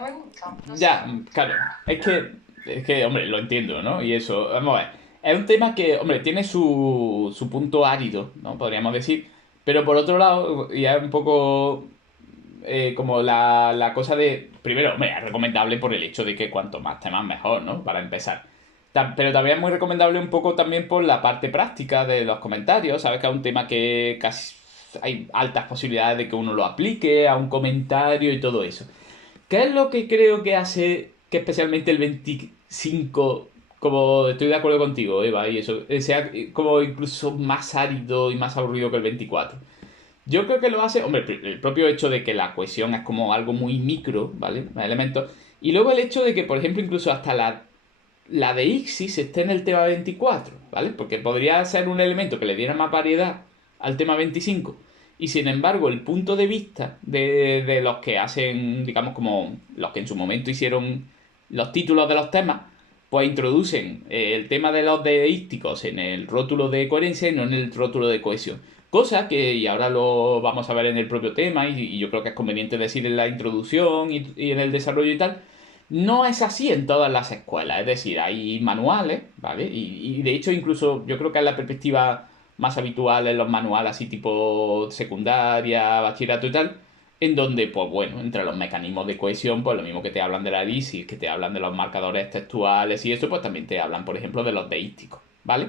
no me gusta, lo Ya, siento. claro, es que, hombre, lo entiendo, ¿no? Y eso, vamos a ver, es un tema que, hombre, tiene su punto árido, ¿no? Podríamos decir, pero por otro lado, ya es un poco como la cosa de, primero, hombre, es recomendable por el hecho de que cuanto más temas mejor, ¿no? Para empezar. Pero también es muy recomendable un poco también por la parte práctica de los comentarios, ¿sabes? Que es un tema que casi hay altas posibilidades de que uno lo aplique a un comentario y todo eso. ¿Qué es lo que creo que hace que especialmente el 25, como estoy de acuerdo contigo, Eva, y eso, sea como incluso más árido y más aburrido que el 24? Yo creo que lo hace, hombre, el propio hecho de que la cohesión es como algo muy micro, ¿vale? Elementos. Y luego el hecho de que, por ejemplo, incluso hasta la de Ixis esté en el tema 24, ¿vale? Porque podría ser un elemento que le diera más variedad al tema 25. Y sin embargo, el punto de vista de los que hacen, digamos, como los que en su momento hicieron los títulos de los temas, pues introducen el tema de los deísticos en el rótulo de coherencia y no en el rótulo de cohesión. Cosa que, y ahora lo vamos a ver en el propio tema, y yo creo que es conveniente decir en la introducción y en el desarrollo y tal, no es así en todas las escuelas, es decir, hay manuales, ¿vale? Y de hecho incluso yo creo que es la perspectiva más habitual en los manuales así tipo secundaria, bachillerato y tal, en donde, pues bueno, entre los mecanismos de cohesión, pues lo mismo que te hablan de la lisis, que te hablan de los marcadores textuales y eso, pues también te hablan, por ejemplo, de los deísticos, ¿vale?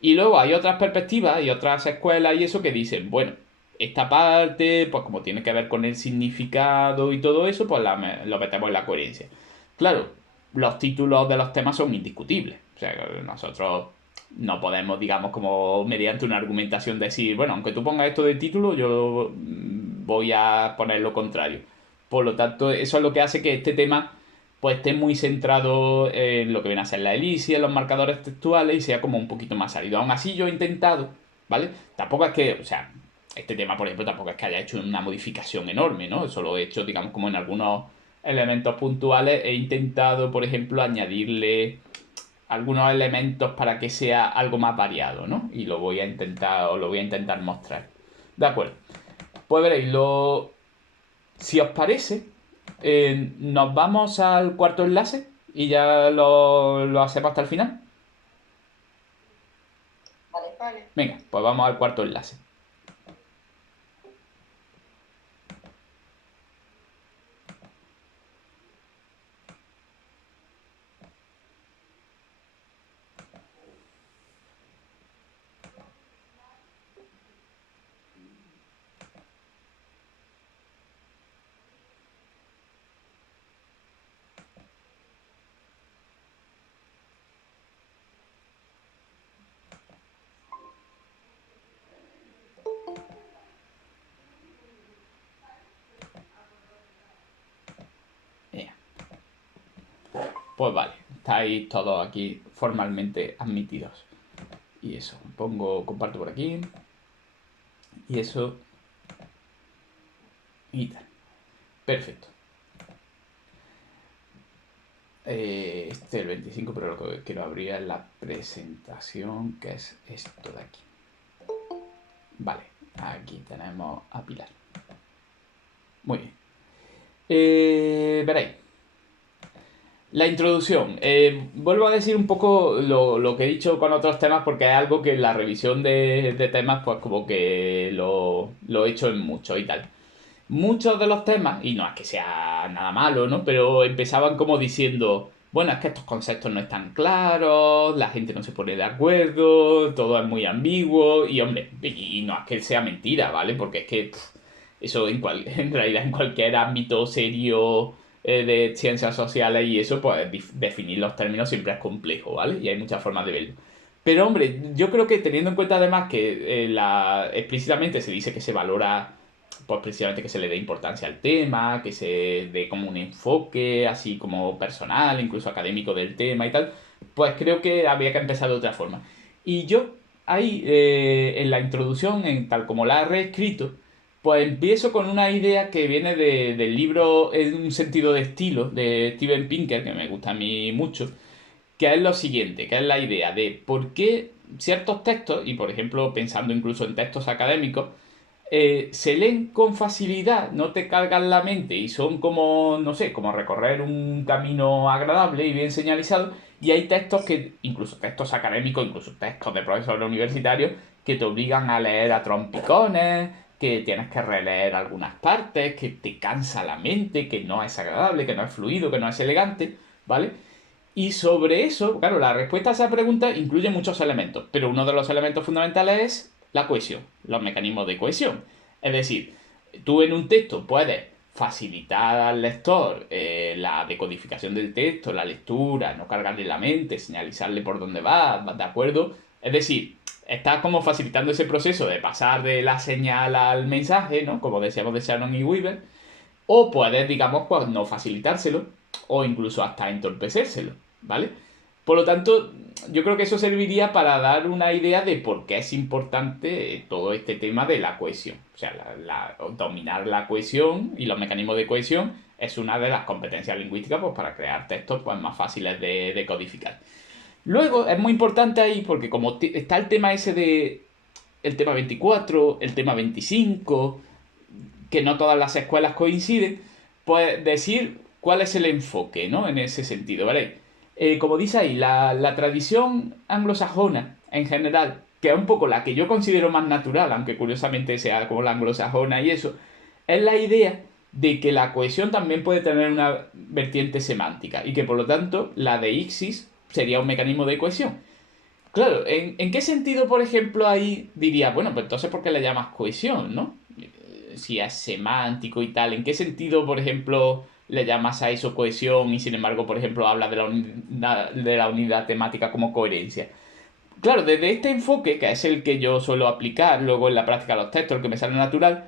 Y luego hay otras perspectivas y otras escuelas y eso que dicen, bueno, esta parte, pues como tiene que ver con el significado y todo eso, pues lo metemos en la coherencia. Claro, los títulos de los temas son indiscutibles. O sea, nosotros no podemos, digamos, como mediante una argumentación decir, bueno, aunque tú pongas esto de título, yo voy a poner lo contrario. Por lo tanto, eso es lo que hace que este tema pues esté muy centrado en lo que viene a ser la elipsis, en los marcadores textuales y sea como un poquito más árido. Aún así yo he intentado, ¿vale? Tampoco es que, o sea, este tema, por ejemplo, tampoco es que haya hecho una modificación enorme, ¿no? Eso lo he hecho, digamos, como en algunos elementos puntuales. He intentado, por ejemplo, añadirle algunos elementos para que sea algo más variado, ¿no? Y lo voy a intentar, os lo voy a intentar mostrar. De acuerdo. Pues veréis, si os parece, nos vamos al cuarto enlace y ya lo hacemos hasta el final. Vale, vale. Venga, pues vamos al cuarto enlace. Venga, pues vale, estáis todos aquí formalmente admitidos. Y eso, comparto por aquí. Y eso, y tal. Perfecto. Este es el 25, pero lo que quiero abrir es la presentación, que es esto de aquí. Vale, aquí tenemos a Pilar. Muy bien. Veréis. La introducción. Vuelvo a decir un poco lo que he dicho con otros temas porque es algo que en la revisión de temas pues como que lo he hecho en mucho y tal. Muchos de los temas, y no es que sea nada malo, ¿no? Pero empezaban como diciendo, bueno, es que estos conceptos no están claros, la gente no se pone de acuerdo, todo es muy ambiguo, y hombre, y no es que sea mentira, ¿vale? Porque es que eso en realidad en cualquier ámbito serio de ciencias sociales y eso, pues definir los términos siempre es complejo, ¿vale? Y hay muchas formas de verlo. Pero hombre, yo creo que teniendo en cuenta además que explícitamente se dice que se valora pues precisamente que se le dé importancia al tema, que se dé como un enfoque así como personal, incluso académico del tema y tal, pues creo que habría que empezar de otra forma. Y yo ahí, en la introducción, en tal como la he reescrito, pues empiezo con una idea que viene del libro En un sentido de estilo, de Steven Pinker, que me gusta a mí mucho, que es lo siguiente, que es la idea de por qué ciertos textos, y por ejemplo pensando incluso en textos académicos, se leen con facilidad, no te cargan la mente y son como, no sé, como recorrer un camino agradable y bien señalizado. Y hay textos que, incluso textos académicos, incluso textos de profesores universitarios, que te obligan a leer a trompicones, que tienes que releer algunas partes, que te cansa la mente, que no es agradable, que no es fluido, que no es elegante, ¿vale? Y sobre eso, claro, la respuesta a esa pregunta incluye muchos elementos, pero uno de los elementos fundamentales es la cohesión, los mecanismos de cohesión. Es decir, tú en un texto puedes facilitar al lector la decodificación del texto, la lectura, no cargarle la mente, señalizarle por dónde va, ¿de acuerdo? Es decir, estás como facilitando ese proceso de pasar de la señal al mensaje, ¿no? Como decíamos de Shannon y Weaver, o puedes, digamos, pues no facilitárselo o incluso hasta entorpecérselo, ¿vale? Por lo tanto, yo creo que eso serviría para dar una idea de por qué es importante todo este tema de la cohesión. O sea, dominar la cohesión y los mecanismos de cohesión es una de las competencias lingüísticas pues, para crear textos pues, más fáciles de codificar. Luego, es muy importante ahí porque como está el tema ese de el tema 24, el tema 25, que no todas las escuelas coinciden, pues decir cuál es el enfoque, ¿no? En ese sentido, ¿vale? Como dice ahí, la tradición anglosajona en general, que es un poco la que yo considero más natural, aunque curiosamente sea como la anglosajona y eso, es la idea de que la cohesión también puede tener una vertiente semántica y que por lo tanto la de Ixis sería un mecanismo de cohesión. Claro, ¿en qué sentido, por ejemplo, ahí diría, bueno, pues entonces ¿por qué le llamas cohesión, no? Si es semántico y tal, ¿en qué sentido, por ejemplo, le llamas a eso cohesión y sin embargo, por ejemplo, habla de la unidad temática como coherencia? Claro, desde este enfoque, que es el que yo suelo aplicar luego en la práctica de los textos, el que me sale natural,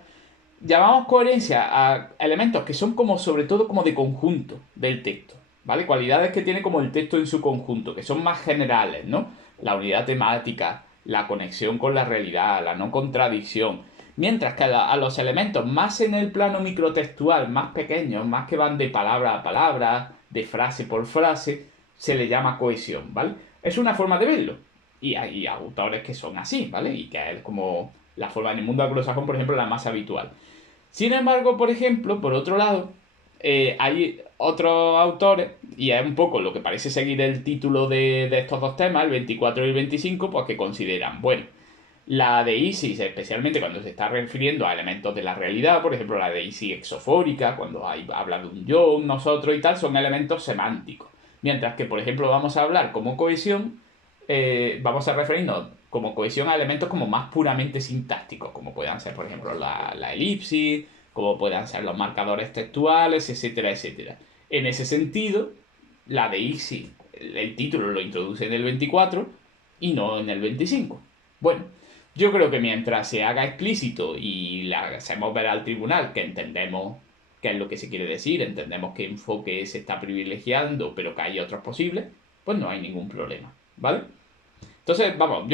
llamamos coherencia a elementos que son como sobre todo como de conjunto del texto, ¿vale? Cualidades que tiene como el texto en su conjunto, que son más generales, ¿no? La unidad temática, la conexión con la realidad, la no contradicción. Mientras que a los elementos más en el plano microtextual, más pequeños, más que van de palabra a palabra, de frase por frase, se le llama cohesión, ¿vale? Es una forma de verlo. Y hay autores que son así, ¿vale? Y que es como la forma en el mundo anglosajón, por ejemplo, la más habitual. Sin embargo, por ejemplo, por otro lado, hay otros autores, y es un poco lo que parece seguir el título de estos dos temas, el 24 y el 25, pues que consideran, bueno, la de Isis, especialmente cuando se está refiriendo a elementos de la realidad, por ejemplo, la de Isis exofórica, cuando habla de un yo, un nosotros y tal, son elementos semánticos. Mientras que, por ejemplo, vamos a hablar como cohesión, vamos a referirnos como cohesión a elementos como más puramente sintácticos, como puedan ser, por ejemplo, la elipsis, como puedan ser los marcadores textuales, etcétera, etcétera. En ese sentido, la de Isis, el título lo introduce en el 24 y no en el 25. Bueno, yo creo que mientras se haga explícito y le hacemos ver al tribunal que entendemos qué es lo que se quiere decir, entendemos qué enfoque se está privilegiando, pero que hay otros posibles, pues no hay ningún problema, ¿vale? Entonces, vamos,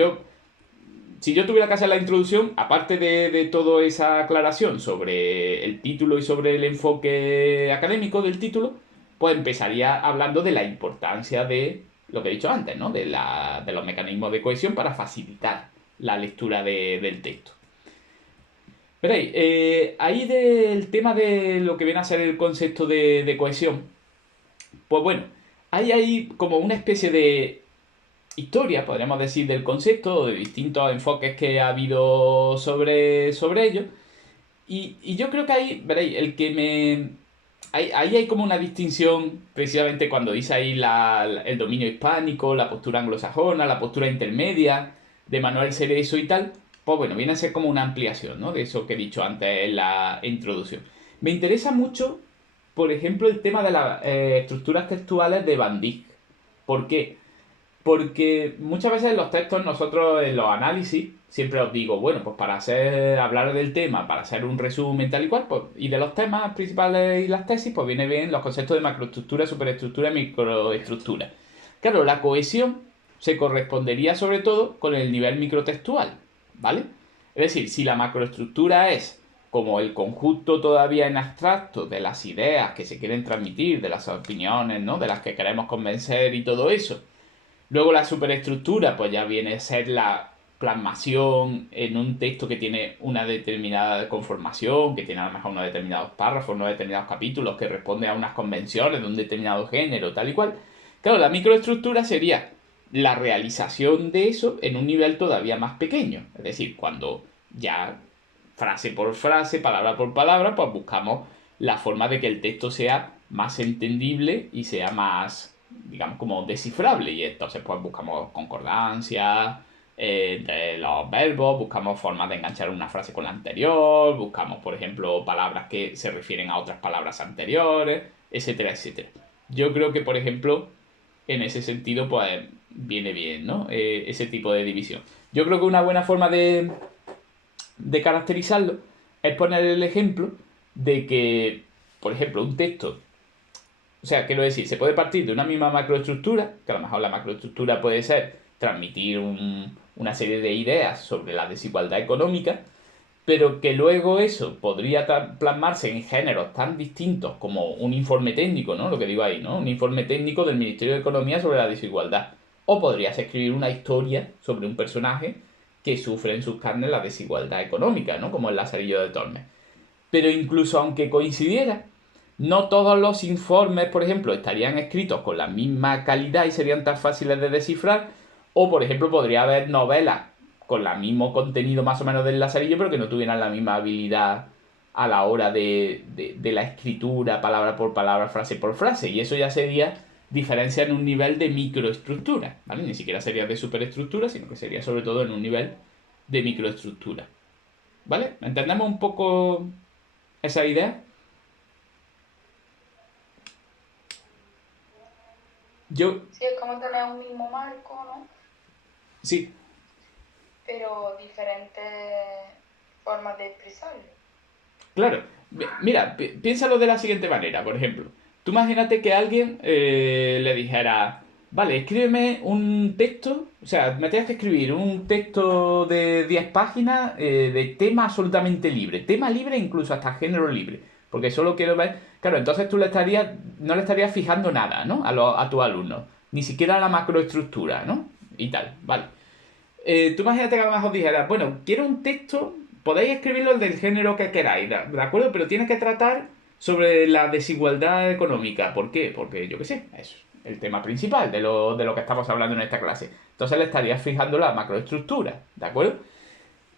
si yo tuviera que hacer la introducción, aparte de toda esa aclaración sobre el título y sobre el enfoque académico del título, pues empezaría hablando de la importancia de lo que he dicho antes, ¿no? De los mecanismos de cohesión para facilitar la lectura del texto. Veréis, ahí del tema de lo que viene a ser el concepto de cohesión, pues bueno, hay como una especie de historia, podríamos decir, del concepto, de distintos enfoques que ha habido sobre ello. Y yo creo que ahí, veréis, el que me... Ahí hay como una distinción, precisamente cuando dice ahí el dominio hispánico, la postura anglosajona, la postura intermedia de Manuel Cerezo y tal, pues bueno, viene a ser como una ampliación, ¿no? De eso que he dicho antes en la introducción. Me interesa mucho, por ejemplo, el tema de las estructuras textuales de Van Dijk. ¿Por qué? Porque muchas veces en los textos, nosotros en los análisis, siempre os digo, bueno, pues para hablar del tema, para hacer un resumen tal y cual, pues, y de los temas principales y las tesis, pues viene bien los conceptos de macroestructura, superestructura y microestructura. Claro, la cohesión se correspondería sobre todo con el nivel microtextual, ¿vale? Es decir, si la macroestructura es como el conjunto todavía en abstracto de las ideas que se quieren transmitir, de las opiniones, ¿no? De las que queremos convencer y todo eso. Luego la superestructura, pues ya viene a ser plasmación en un texto que tiene una determinada conformación, que tiene a lo mejor unos determinados párrafos, unos determinados capítulos, que responde a unas convenciones de un determinado género, tal y cual. Claro, la microestructura sería la realización de eso en un nivel todavía más pequeño. Es decir, cuando ya frase por frase, palabra por palabra, pues buscamos la forma de que el texto sea más entendible y sea más, digamos, como descifrable. Y entonces pues buscamos concordancia de los verbos, buscamos formas de enganchar una frase con la anterior, buscamos, por ejemplo, palabras que se refieren a otras palabras anteriores, etcétera, etcétera. Yo creo que, por ejemplo, en ese sentido, pues viene bien, ¿no? Ese tipo de división. Yo creo que una buena forma de caracterizarlo es poner el ejemplo de que, por ejemplo, un texto, o sea, quiero decir, se puede partir de una misma macroestructura, que a lo mejor la macroestructura puede ser transmitir una serie de ideas sobre la desigualdad económica, pero que luego eso podría plasmarse en géneros tan distintos como un informe técnico, ¿no? Lo que digo ahí, ¿no? Un informe técnico del Ministerio de Economía sobre la desigualdad. O podrías escribir una historia sobre un personaje que sufre en sus carnes la desigualdad económica, ¿no? Como el Lazarillo de Tormes. Pero incluso aunque coincidiera, no todos los informes, por ejemplo, estarían escritos con la misma calidad y serían tan fáciles de descifrar. O, por ejemplo, podría haber novelas con el mismo contenido más o menos del Lazarillo, pero que no tuvieran la misma habilidad a la hora de la escritura, palabra por palabra, frase por frase. Y eso ya sería diferencia en un nivel de microestructura, ¿vale? Ni siquiera sería de superestructura, sino que sería sobre todo en un nivel de microestructura. ¿Vale? ¿Entendemos un poco esa idea? Yo, Sí, es como tener un mismo marco, ¿no? sí, Pero diferentes formas de expresarlo. claro. Mira, piénsalo de la siguiente manera, por ejemplo. Tú imagínate que alguien le dijera, vale, escríbeme un texto, o sea, me tienes que escribir un texto de 10 páginas de tema absolutamente libre, tema libre incluso hasta género libre, porque solo quiero ver, claro, entonces tú no le estarías fijando nada, ¿no? A tus alumnos, ni siquiera la macroestructura, ¿no? Y tal, vale. Tú imagínate que a lo mejor dijeras, bueno, quiero un texto, podéis escribirlo del género que queráis, ¿de acuerdo? Pero tiene que tratar sobre la desigualdad económica. ¿Por qué? Porque yo qué sé, es el tema principal de lo que estamos hablando en esta clase. Entonces le estarías fijando la macroestructura, ¿de acuerdo?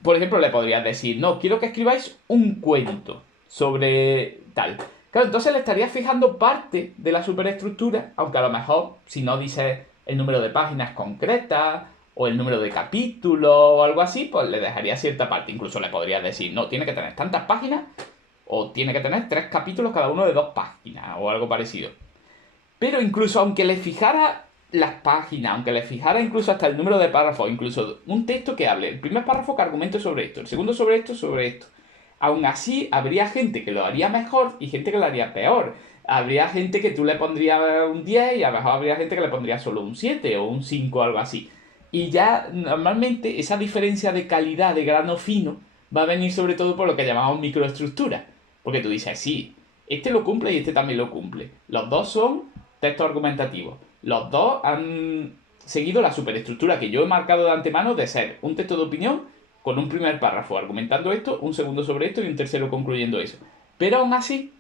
Por ejemplo, le podrías decir, no, quiero que escribáis un cuento sobre tal. Claro, entonces le estarías fijando parte de la superestructura, aunque a lo mejor, si no dices el número de páginas concretas o el número de capítulos o algo así, pues le dejaría cierta parte. Incluso le podrías decir, no, tiene que tener tantas páginas o tiene que tener 3 capítulos cada uno de 2 páginas o algo parecido. Pero incluso aunque le fijara las páginas, aunque le fijara incluso hasta el número de párrafos, incluso un texto que hable, el primer párrafo que argumente sobre esto, el segundo sobre esto. Aún así, habría gente que lo haría mejor y gente que lo haría peor. Habría gente que tú le pondrías un 10 y a lo mejor habría gente que le pondría solo un 7 o un 5 o algo así. Y ya normalmente esa diferencia de calidad de grano fino va a venir sobre todo por lo que llamamos microestructura. Porque tú dices, sí, este lo cumple y este también lo cumple. Los dos son textos argumentativos. Los dos han seguido la superestructura que yo he marcado de antemano de ser un texto de opinión con un primer párrafo argumentando esto, un segundo sobre esto y un tercero concluyendo eso. Pero aún así,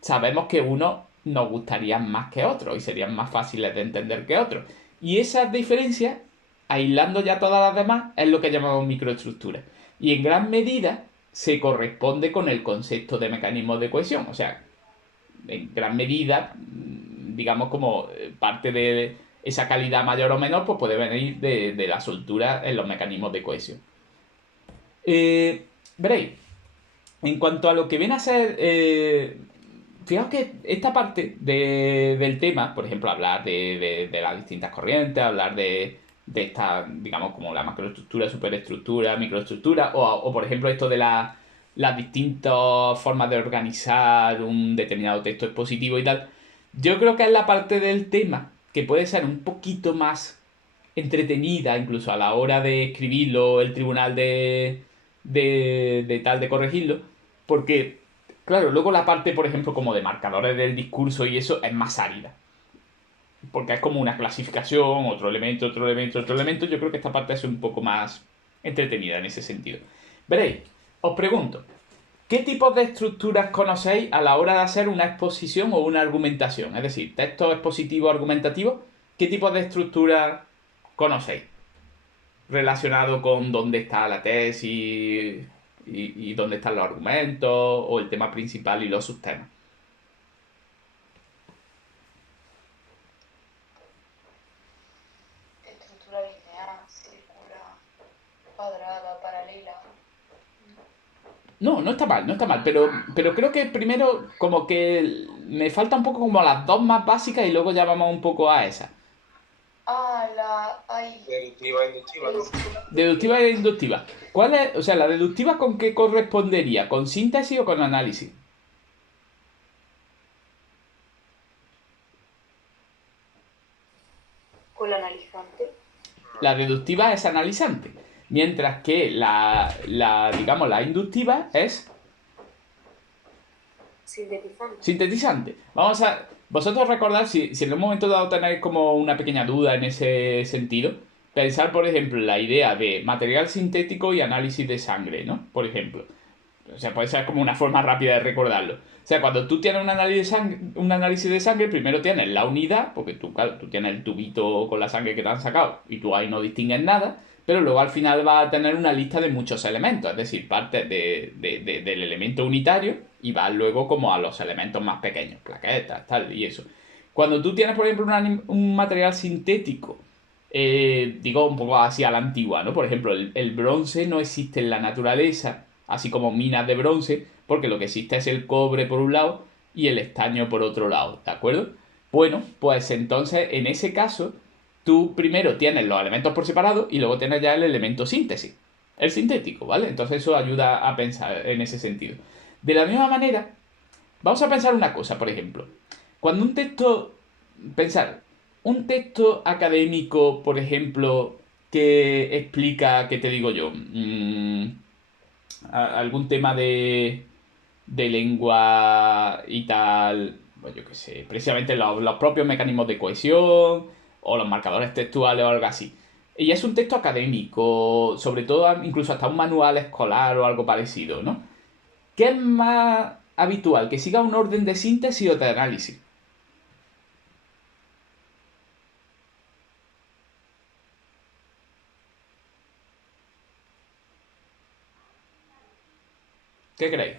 sabemos que unos nos gustarían más que otros y serían más fáciles de entender que otros. Y esas diferencias, aislando ya todas las demás, es lo que llamamos microestructura. Y en gran medida se corresponde con el concepto de mecanismos de cohesión. O sea, en gran medida, digamos como parte de esa calidad mayor o menor, pues puede venir de la soltura en los mecanismos de cohesión. Veréis, en cuanto a lo que viene a ser, fijaos que esta parte del tema, por ejemplo, hablar de las distintas corrientes, hablar de esta, digamos, como la macroestructura, superestructura, microestructura, o por ejemplo esto de las distintas formas de organizar un determinado texto expositivo y tal, yo creo que es la parte del tema que puede ser un poquito más entretenida, incluso a la hora de escribirlo, el tribunal de tal, de corregirlo, porque, claro, luego la parte, por ejemplo, como de marcadores del discurso y eso es más árida, porque es como una clasificación, otro elemento, otro elemento, otro elemento, yo creo que esta parte es un poco más entretenida en ese sentido. Veréis, os pregunto, ¿qué tipos de estructuras conocéis a la hora de hacer una exposición o una argumentación? Es decir, texto expositivo argumentativo, ¿qué tipos de estructuras conocéis? Relacionado con dónde está la tesis y dónde están los argumentos o el tema principal y los subtemas. Estructura lineal, circular, cuadrada, paralela. No, no está mal, no está mal, pero creo que primero como que me falta un poco como las dos más básicas y luego ya vamos un poco a esas. Ah, la... Ay, Deductiva e inductiva, ¿no? Deductiva e inductiva. ¿Cuál es, o sea, la deductiva con qué correspondería? ¿Con síntesis o con análisis? con la analizante. La deductiva es analizante, mientras que digamos, la inductiva es Sintetizante. sintetizante. Vamos a... Vosotros recordad, si en un momento dado tenéis como una pequeña duda en ese sentido, pensar, por ejemplo, en la idea de material sintético y análisis de sangre, ¿no? Por ejemplo. O sea, puede ser como una forma rápida de recordarlo. O sea, cuando tú tienes un análisis de sangre, primero tienes la unidad, porque tú, claro, tú tienes el tubito con la sangre que te han sacado y tú ahí no distingues nada, pero luego al final vas a tener una lista de muchos elementos, es decir, partes del elemento unitario y vas luego como a los elementos más pequeños, plaquetas, tal, y eso. Cuando tú tienes, por ejemplo, un material sintético, digo un poco así a la antigua, ¿no? Por ejemplo, el bronce no existe en la naturaleza, así como minas de bronce, porque lo que existe es el cobre por un lado y el estaño por otro lado, ¿de acuerdo? Bueno, pues entonces en ese caso, tú primero tienes los elementos por separado y luego tienes ya el elemento síntesis, el sintético, ¿vale? Entonces eso ayuda a pensar en ese sentido. De la misma manera, vamos a pensar una cosa, por ejemplo. Cuando un texto, pensar, un texto académico, por ejemplo, que explica, ¿qué te digo yo? Algún tema de lengua y tal, pues yo qué sé, precisamente los propios mecanismos de cohesión o los marcadores textuales o algo así. Y es un texto académico, sobre todo incluso hasta un manual escolar o algo parecido, ¿no? ¿Qué es más habitual? ¿Que siga un orden de síntesis o de análisis? ¿Qué creéis?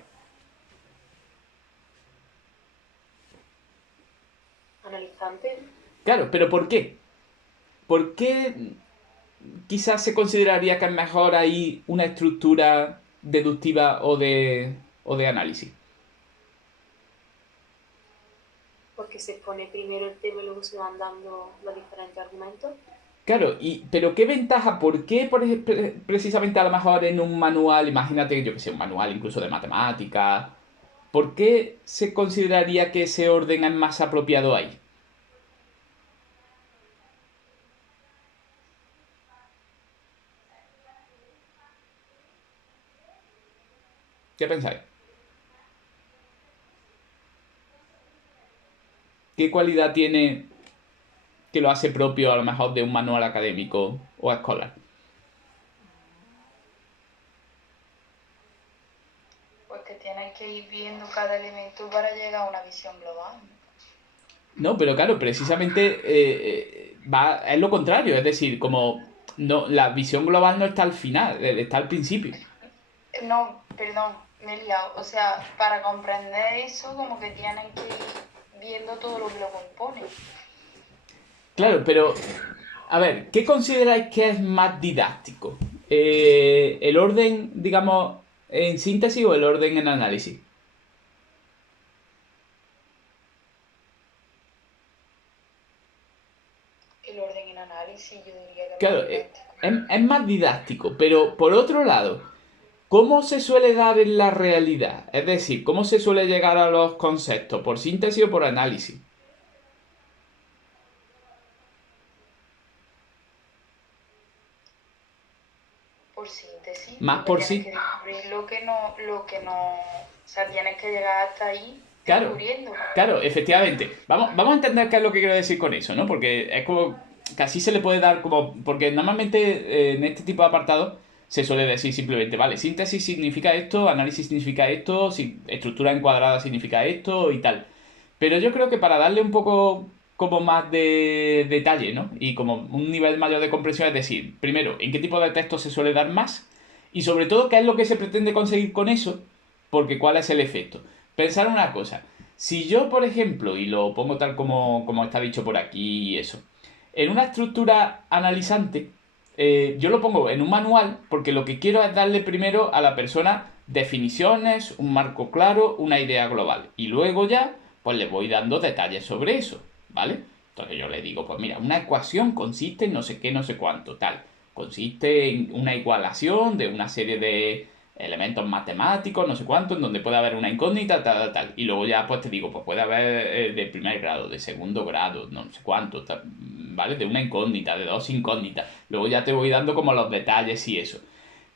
Analizante. Claro, pero ¿por qué? ¿Por qué quizás se consideraría que es mejor ahí una estructura deductiva o de análisis? Porque se pone primero el tema y luego se van dando los diferentes argumentos. Claro, pero ¿qué ventaja? ¿Por qué precisamente a lo mejor en un manual, imagínate, yo que sé, un manual incluso de matemáticas, ¿por qué se consideraría que ese orden es más apropiado ahí? ¿Qué pensáis? ¿Qué cualidad tiene que lo hace propio a lo mejor de un manual académico o escolar? pues que tienes que ir viendo cada elemento para llegar a una visión global. No, pero claro, precisamente es lo contrario, es decir, como no, la visión global no está al final, está al principio. No, perdón, me he liado. O sea, para comprender eso, como que tienen que ir viendo todo lo que lo compone. Claro, pero a ver, ¿qué consideráis que es más didáctico? ¿El orden, digamos, en síntesis o el orden en análisis? El orden en análisis, yo diría que es Claro, más didáctico. es más didáctico, pero por otro lado, ¿cómo se suele dar en la realidad? Es decir, ¿cómo se suele llegar a los conceptos? ¿Por síntesis o por análisis? Por síntesis, Más porque por tienes sí. que descubrir lo que no, o sea, tienes que llegar hasta ahí Claro, descubriendo. claro, efectivamente. Vamos a entender qué es lo que quiero decir con eso, ¿no? Porque es como que así se le puede dar como... Porque normalmente en este tipo de apartados se suele decir simplemente, vale, síntesis significa esto, análisis significa esto, estructura encuadrada significa esto y tal. Pero yo creo que para darle un poco como más de detalle, ¿no? Y como un nivel mayor de comprensión, es decir, primero, ¿en qué tipo de texto se suele dar más? Y sobre todo, ¿qué es lo que se pretende conseguir con eso? Porque ¿cuál es el efecto? Pensar una cosa. Si yo, por ejemplo, y lo pongo tal como está dicho por aquí y eso, en una estructura analizante, yo lo pongo en un manual porque lo que quiero es darle primero a la persona definiciones, un marco claro, una idea global. Y luego ya, pues le voy dando detalles sobre eso, ¿vale? Entonces yo le digo, pues mira, una ecuación consiste en no sé qué, no sé cuánto, tal. Consiste en una igualación de una serie de elementos matemáticos, no sé cuánto, en donde puede haber una incógnita, tal, tal, tal. Y luego ya pues te digo, pues puede haber de primer grado, de segundo grado, no sé cuánto, tal, ¿vale? De una incógnita, de dos incógnitas. Luego ya te voy dando como los detalles y eso.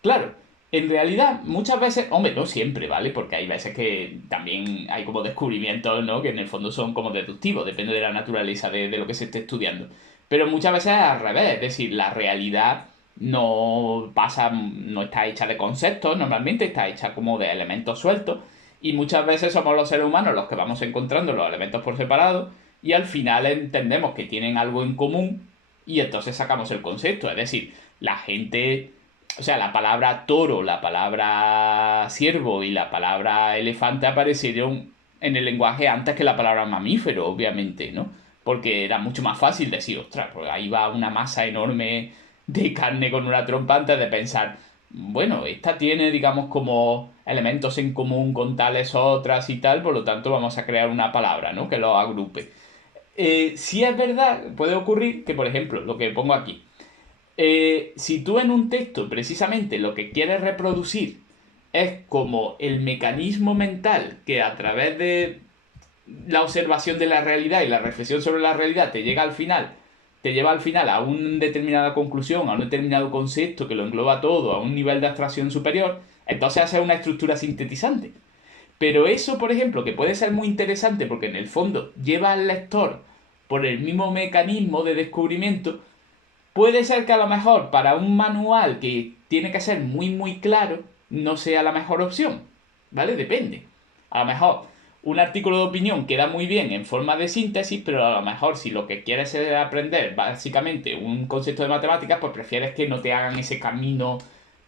Claro, en realidad muchas veces, hombre, no siempre, ¿vale? Porque hay veces que también hay como descubrimientos, ¿no? Que en el fondo son como deductivos, depende de la naturaleza de lo que se esté estudiando. Pero muchas veces es al revés, es decir, la realidad no pasa, no está hecha de conceptos, normalmente está hecha como de elementos sueltos. Y muchas veces somos los seres humanos los que vamos encontrando los elementos por separado y al final entendemos que tienen algo en común y entonces sacamos el concepto. Es decir, la gente, o sea, la palabra toro, la palabra ciervo y la palabra elefante aparecieron en el lenguaje antes que la palabra mamífero, obviamente, ¿no? Porque era mucho más fácil decir, ostras, pues ahí va una masa enorme de carne con una trompa antes de pensar, bueno, esta tiene, digamos, como elementos en común con tales otras y tal, por lo tanto vamos a crear una palabra, ¿no? Que lo agrupe. Si es verdad, puede ocurrir que, por ejemplo, lo que pongo aquí, si tú en un texto precisamente lo que quieres reproducir es como el mecanismo mental que a través de la observación de la realidad y la reflexión sobre la realidad te llega al final, te lleva al final a una determinada conclusión, a un determinado concepto que lo engloba todo, a un nivel de abstracción superior, entonces hace una estructura sintetizante. Pero eso, por ejemplo, que puede ser muy interesante porque en el fondo lleva al lector por el mismo mecanismo de descubrimiento, puede ser que a lo mejor para un manual que tiene que ser muy muy claro no sea la mejor opción, ¿vale? Depende. A lo mejor un artículo de opinión queda muy bien en forma de síntesis, pero a lo mejor si lo que quieres es aprender básicamente un concepto de matemáticas, pues prefieres que no te hagan ese camino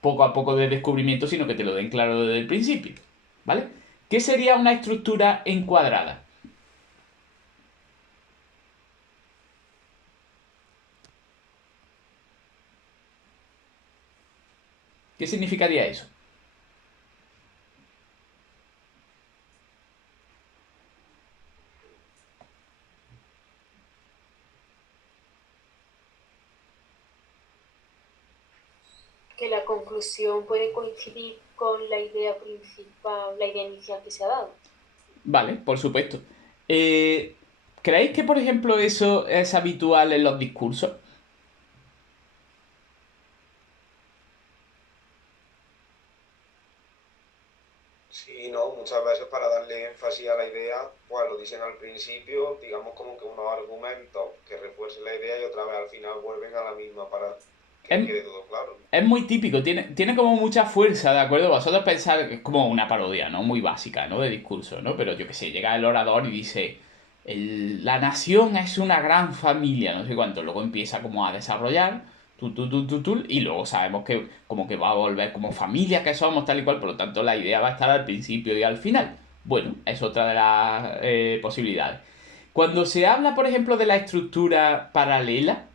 poco a poco de descubrimiento, sino que te lo den claro desde el principio, ¿vale? ¿Qué sería una estructura encuadrada? ¿Qué significaría eso? Que la conclusión puede coincidir con la idea principal, la idea inicial que se ha dado. Vale, por supuesto. Eh, ¿Creéis que, por ejemplo, eso es habitual en los discursos? Sí, no, muchas veces para darle énfasis a la idea, pues lo dicen al principio, digamos como que unos argumentos que refuercen la idea y otra vez al final vuelven a la misma para que Es, quede todo claro. es muy típico, tiene como mucha fuerza, ¿de acuerdo? Vosotros pensáis que es como una parodia, ¿no? Muy básica, ¿no? De discurso, ¿no? Pero yo qué sé, llega el orador y dice, la nación es una gran familia, no sé cuánto. Luego empieza como a desarrollar, y luego sabemos que como que va a volver como familia que somos, tal y cual, por lo tanto la idea va a estar al principio y al final. Bueno, es otra de las posibilidades. Cuando se habla, por ejemplo, de la estructura paralela,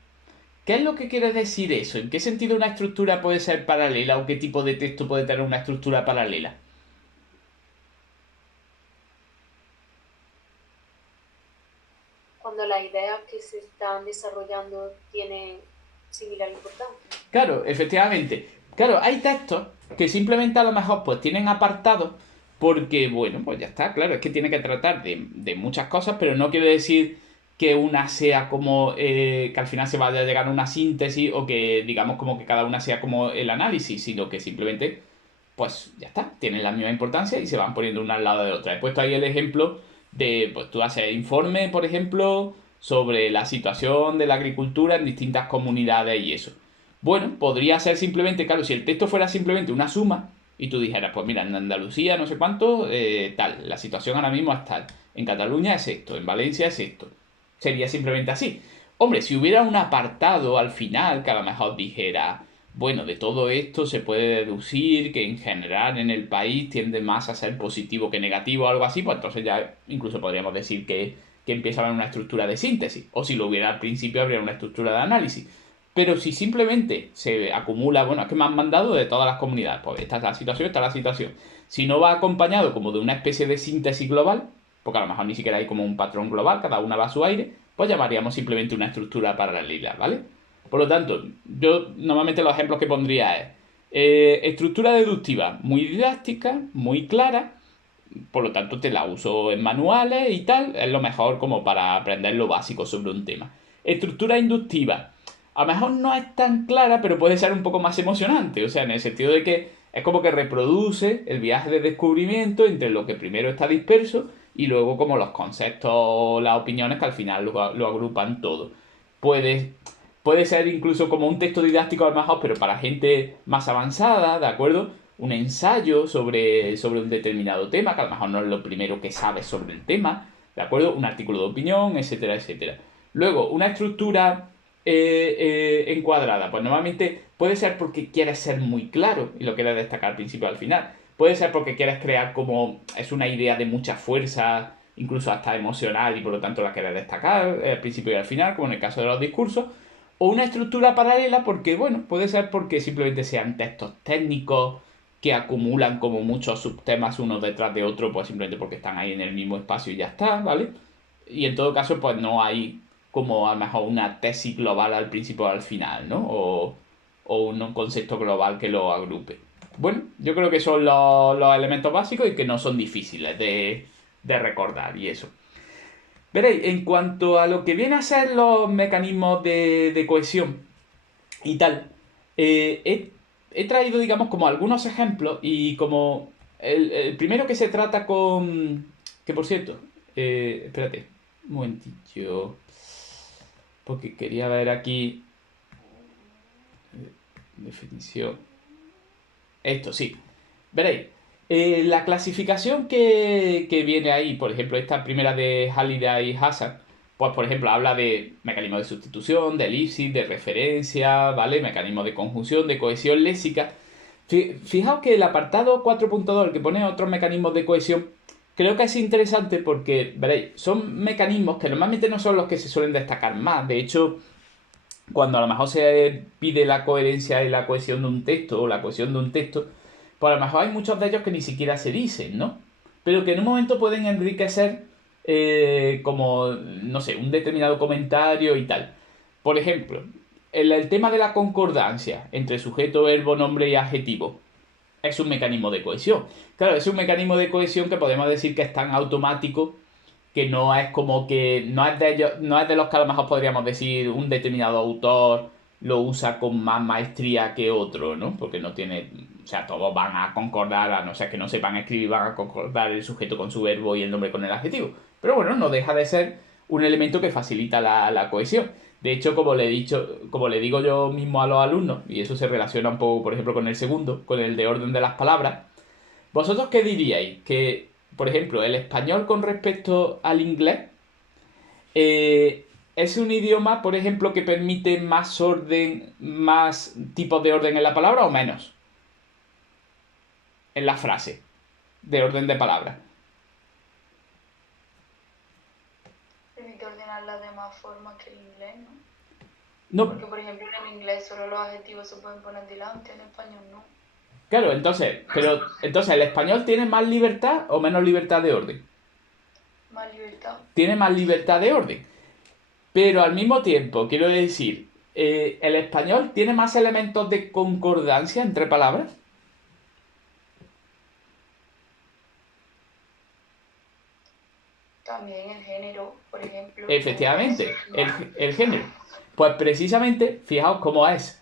¿qué es lo que quiere decir eso? ¿En qué sentido una estructura puede ser paralela o qué tipo de texto puede tener una estructura paralela? Cuando las ideas que se están desarrollando tienen similar importancia. Claro, efectivamente. Claro, hay textos que simplemente a lo mejor pues tienen apartados porque, bueno, pues ya está, claro, es que tiene que tratar de muchas cosas, pero no quiere decir que una sea como que al final se vaya a llegar a una síntesis o que digamos como que cada una sea como el análisis, sino que simplemente pues ya está, tienen la misma importancia y se van poniendo una al lado de otra. He puesto ahí el ejemplo de, pues tú haces informe, por ejemplo, sobre la situación de la agricultura en distintas comunidades y eso. Bueno, podría ser simplemente, claro, si el texto fuera simplemente una suma y tú dijeras, pues mira, en Andalucía no sé cuánto, tal, la situación ahora mismo es tal, en Cataluña es esto, en Valencia es esto, sería simplemente así. Hombre, si hubiera un apartado al final que a lo mejor dijera, bueno, de todo esto se puede deducir que en general en el país tiende más a ser positivo que negativo o algo así, pues entonces ya incluso podríamos decir que empieza a haber una estructura de síntesis. O si lo hubiera al principio, habría una estructura de análisis. Pero si simplemente se acumula, bueno, es que me han mandado de todas las comunidades, pues esta es la situación, esta es la situación. Si no va acompañado como de una especie de síntesis global, porque a lo mejor ni siquiera hay como un patrón global, cada una va a su aire, pues llamaríamos simplemente una estructura paralela, ¿vale? Por lo tanto, yo normalmente los ejemplos que pondría es estructura deductiva muy didáctica, muy clara, por lo tanto te la uso en manuales y tal, es lo mejor como para aprender lo básico sobre un tema. Estructura inductiva, a lo mejor no es tan clara, pero puede ser un poco más emocionante, o sea, en el sentido de que es como que reproduce el viaje de descubrimiento entre lo que primero está disperso y luego como los conceptos, las opiniones que al final lo agrupan todo. Puede, puede ser incluso como un texto didáctico a lo mejor, pero para gente más avanzada, ¿de acuerdo? Un ensayo sobre un determinado tema, que a lo mejor no es lo primero que sabes sobre el tema, ¿de acuerdo? Un artículo de opinión, etcétera, etcétera. Luego, una estructura encuadrada, pues normalmente puede ser porque quieres ser muy claro y lo quieres destacar al principio o al final. Puede ser porque quieres crear como es una idea de mucha fuerza, incluso hasta emocional y por lo tanto la quieres destacar al principio y al final, como en el caso de los discursos. O una estructura paralela porque, bueno, puede ser porque simplemente sean textos técnicos que acumulan como muchos subtemas unos detrás de otro, pues simplemente porque están ahí en el mismo espacio y ya está, ¿vale? Y en todo caso, pues no hay como a lo mejor una tesis global al principio o al final, ¿no? O un concepto global que lo agrupe. Bueno, yo creo que son los elementos básicos y que no son difíciles de recordar y eso. Veréis, en cuanto a lo que viene a ser los mecanismos de cohesión y tal, he traído, digamos, como algunos ejemplos y como el primero que se trata con... Que por cierto, espérate, un momentillo, porque quería ver aquí definición. Esto sí, veréis. La clasificación que viene ahí, por ejemplo, esta primera de Halliday y Hasan, pues por ejemplo habla de mecanismos de sustitución, de elipsis, de referencia, ¿vale? Mecanismos de conjunción, de cohesión léxica. Fijaos que el apartado 4.2, el que pone otros mecanismos de cohesión, creo que es interesante porque, veréis, son mecanismos que normalmente no son los que se suelen destacar más. De hecho, cuando a lo mejor se pide la coherencia y la cohesión de un texto o la cohesión de un texto, pues a lo mejor hay muchos de ellos que ni siquiera se dicen, ¿no? Pero que en un momento pueden enriquecer como, no sé, un determinado comentario y tal. Por ejemplo, el tema de la concordancia entre sujeto, verbo, nombre y adjetivo es un mecanismo de cohesión. Claro, es un mecanismo de cohesión que podemos decir que es tan automático que no es como que no es de ellos, no es de los que a lo mejor podríamos decir un determinado autor lo usa con más maestría que otro, ¿no? Porque no tiene, o sea, todos van a concordar, a no ser que no sepan escribir, van a concordar el sujeto con su verbo y el nombre con el adjetivo. Pero bueno, no deja de ser un elemento que facilita la cohesión. De hecho, como le he dicho, como le digo yo mismo a los alumnos, y eso se relaciona un poco, por ejemplo, con el segundo, con el de orden de las palabras, ¿vosotros qué diríais? Que, por ejemplo, el español con respecto al inglés es un idioma, por ejemplo, que permite más orden, más tipos de orden en la palabra o menos en la frase de orden de palabras. Permite ordenarla de más formas que el inglés, ¿no? No, Porque, por ejemplo, en inglés solo los adjetivos se pueden poner delante, en español no. claro, entonces, ¿el español tiene más libertad o menos libertad de orden? Más libertad. Tiene más libertad de orden. Pero al mismo tiempo, quiero decir, ¿el español tiene más elementos de concordancia entre palabras? También el género, por ejemplo. Efectivamente, el género. Pues precisamente, fijaos cómo es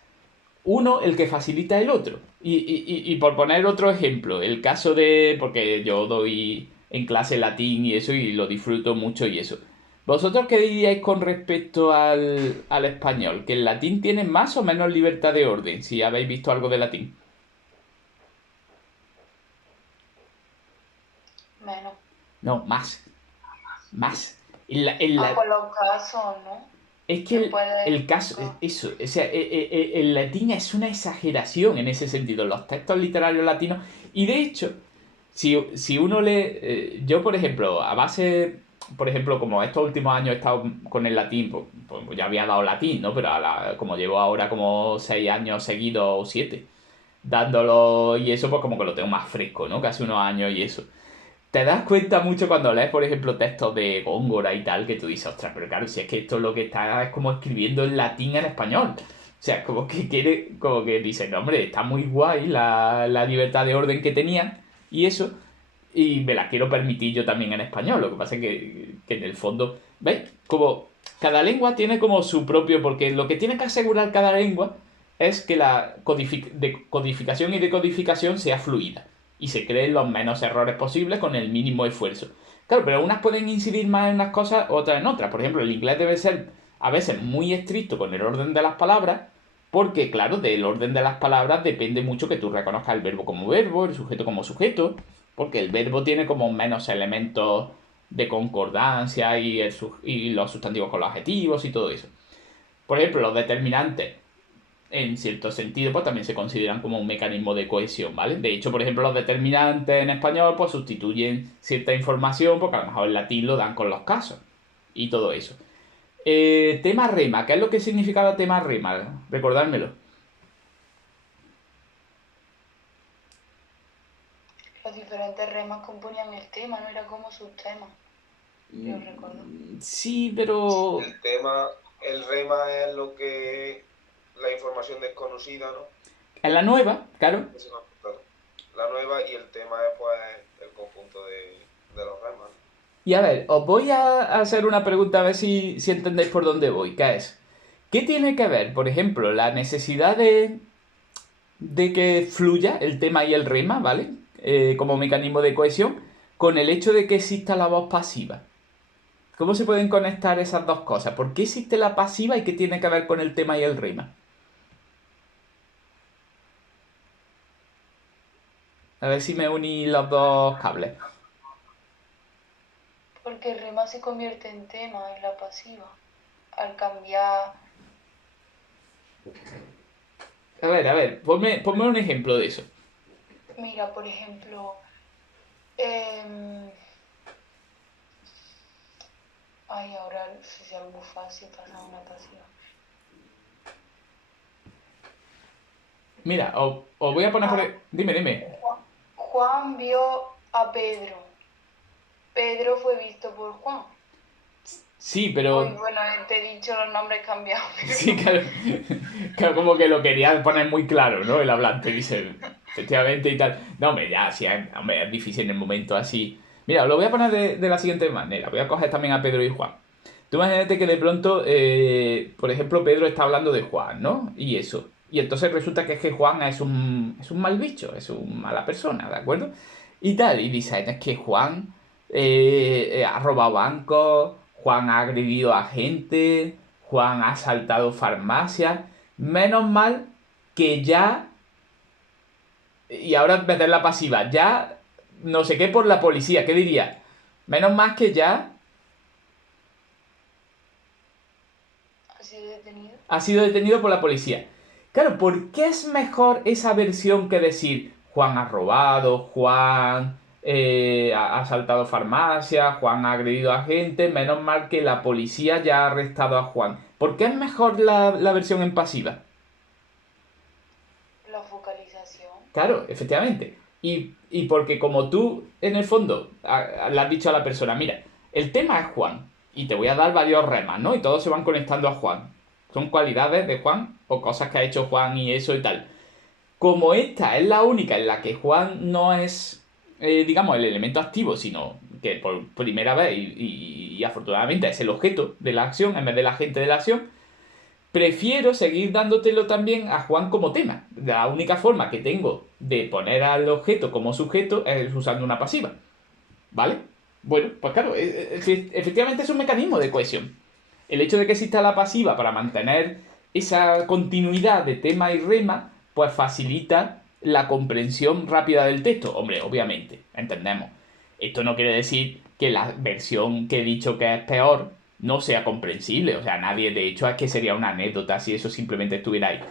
uno el que facilita el otro. Y por poner otro ejemplo, el caso de, porque yo doy en clase latín y eso y lo disfruto mucho y eso. ¿Vosotros qué diríais con respecto al español? ¿Que el latín tiene más o menos libertad de orden? Si habéis visto algo de latín. Menos. No, más. Más. En la- en Ah, la- por los casos, ¿no? es que Que el, puede... el caso es eso. O sea, el latín es una exageración en ese sentido. Los textos literarios latinos. Y de hecho, si uno lee. Yo, por ejemplo, a base. Por ejemplo, como estos últimos años he estado con el latín, pues ya había dado latín, ¿no? Pero como llevo ahora como 6 años seguidos o 7 dándolo y eso, pues como que lo tengo más fresco, ¿no? Casi unos años y eso. Te das cuenta mucho cuando lees, por ejemplo, textos de Góngora y tal, que tú dices, ostras, pero claro, si es que esto lo que está es como escribiendo en latín en español. O sea, como que quiere, como que dice, no, hombre, está muy guay la libertad de orden que tenían y eso, y me la quiero permitir yo también en español. Lo que pasa es que en el fondo, ¿veis? Como cada lengua tiene como su propio, porque lo que tiene que asegurar cada lengua es que la codificación y decodificación sea fluida y se creen los menos errores posibles con el mínimo esfuerzo. Claro, pero unas pueden incidir más en unas cosas, otras en otras. Por ejemplo, el inglés debe ser a veces muy estricto con el orden de las palabras, porque, claro, del orden de las palabras depende mucho que tú reconozcas el verbo como verbo, el sujeto como sujeto, porque el verbo tiene como menos elementos de concordancia y los sustantivos con los adjetivos y todo eso. Por ejemplo, los determinantes en cierto sentido, pues también se consideran como un mecanismo de cohesión, ¿vale? De hecho, por ejemplo, los determinantes en español, pues sustituyen cierta información, porque a lo mejor en latín lo dan con los casos y todo eso. Tema rema, ¿qué es lo que significaba tema rema? Recordármelo. Los diferentes remas componían el tema, no era como subtema. Yo recuerdo. Sí, pero... El rema es lo que la información desconocida, ¿no? En la nueva, claro. Eso no, claro. La nueva y el tema es pues el conjunto de los remas. Y a ver, os voy a hacer una pregunta a ver si entendéis por dónde voy, que es, ¿qué tiene que ver, por ejemplo, la necesidad de que fluya el tema y el rima, ¿vale? Como mecanismo de cohesión, con el hecho de que exista la voz pasiva? ¿Cómo se pueden conectar esas dos cosas? ¿Por qué existe la pasiva y qué tiene que ver con el tema y el rima? A ver si me uní los dos cables. Porque el rema se convierte en tema en la pasiva. Al cambiar... A ver, ponme un ejemplo de eso. Mira, por ejemplo... Ay, ahora si es algo fácil pasa una pasiva. Mira, os voy a poner por... Dime. Juan vio a Pedro. Pedro fue visto por Juan. Sí, pero... Uy, bueno, te he dicho los nombres cambiados. Sí, claro. Claro, como que lo quería poner muy claro, ¿no? El hablante dice, efectivamente y tal. No, hombre, ya, sí, hombre, es difícil en el momento así. Mira, lo voy a poner de la siguiente manera. Voy a coger también a Pedro y Juan. Tú imagínate que de pronto, por ejemplo, Pedro está hablando de Juan, ¿no? Y eso. Y entonces resulta que es que Juan es un mal bicho, es una mala persona, ¿de acuerdo? Y tal, y dice, es que Juan ha robado bancos, Juan ha agredido a gente, Juan ha asaltado farmacias. Menos mal que ya, y ahora meter la pasiva, ya no sé qué por la policía, ¿qué diría? Menos mal que ya ¿Ha sido detenido? ha sido detenido por la policía. Claro, ¿por qué es mejor esa versión que decir Juan ha robado, Juan ha asaltado farmacias, Juan ha agredido a gente? Menos mal que la policía ya ha arrestado a Juan. ¿Por qué es mejor la versión en pasiva? La focalización. Claro, efectivamente. Y porque como tú, en el fondo, le has dicho a la persona, mira, el tema es Juan, y te voy a dar varios remas, ¿no? Y todos se van conectando a Juan. Son cualidades de Juan o cosas que ha hecho Juan y eso y tal. Como esta es la única en la que Juan no es, digamos, el elemento activo, sino que por primera vez y afortunadamente es el objeto de la acción en vez del agente de la acción, prefiero seguir dándotelo también a Juan como tema. La única forma que tengo de poner al objeto como sujeto es usando una pasiva. ¿Vale? Bueno, pues claro, efectivamente es un mecanismo de cohesión. El hecho de que exista la pasiva para mantener esa continuidad de tema y rema, pues facilita la comprensión rápida del texto. Hombre, obviamente, entendemos. Esto no quiere decir que la versión que he dicho que es peor no sea comprensible. O sea, nadie, de hecho, es que sería una anécdota si eso simplemente estuviera ahí.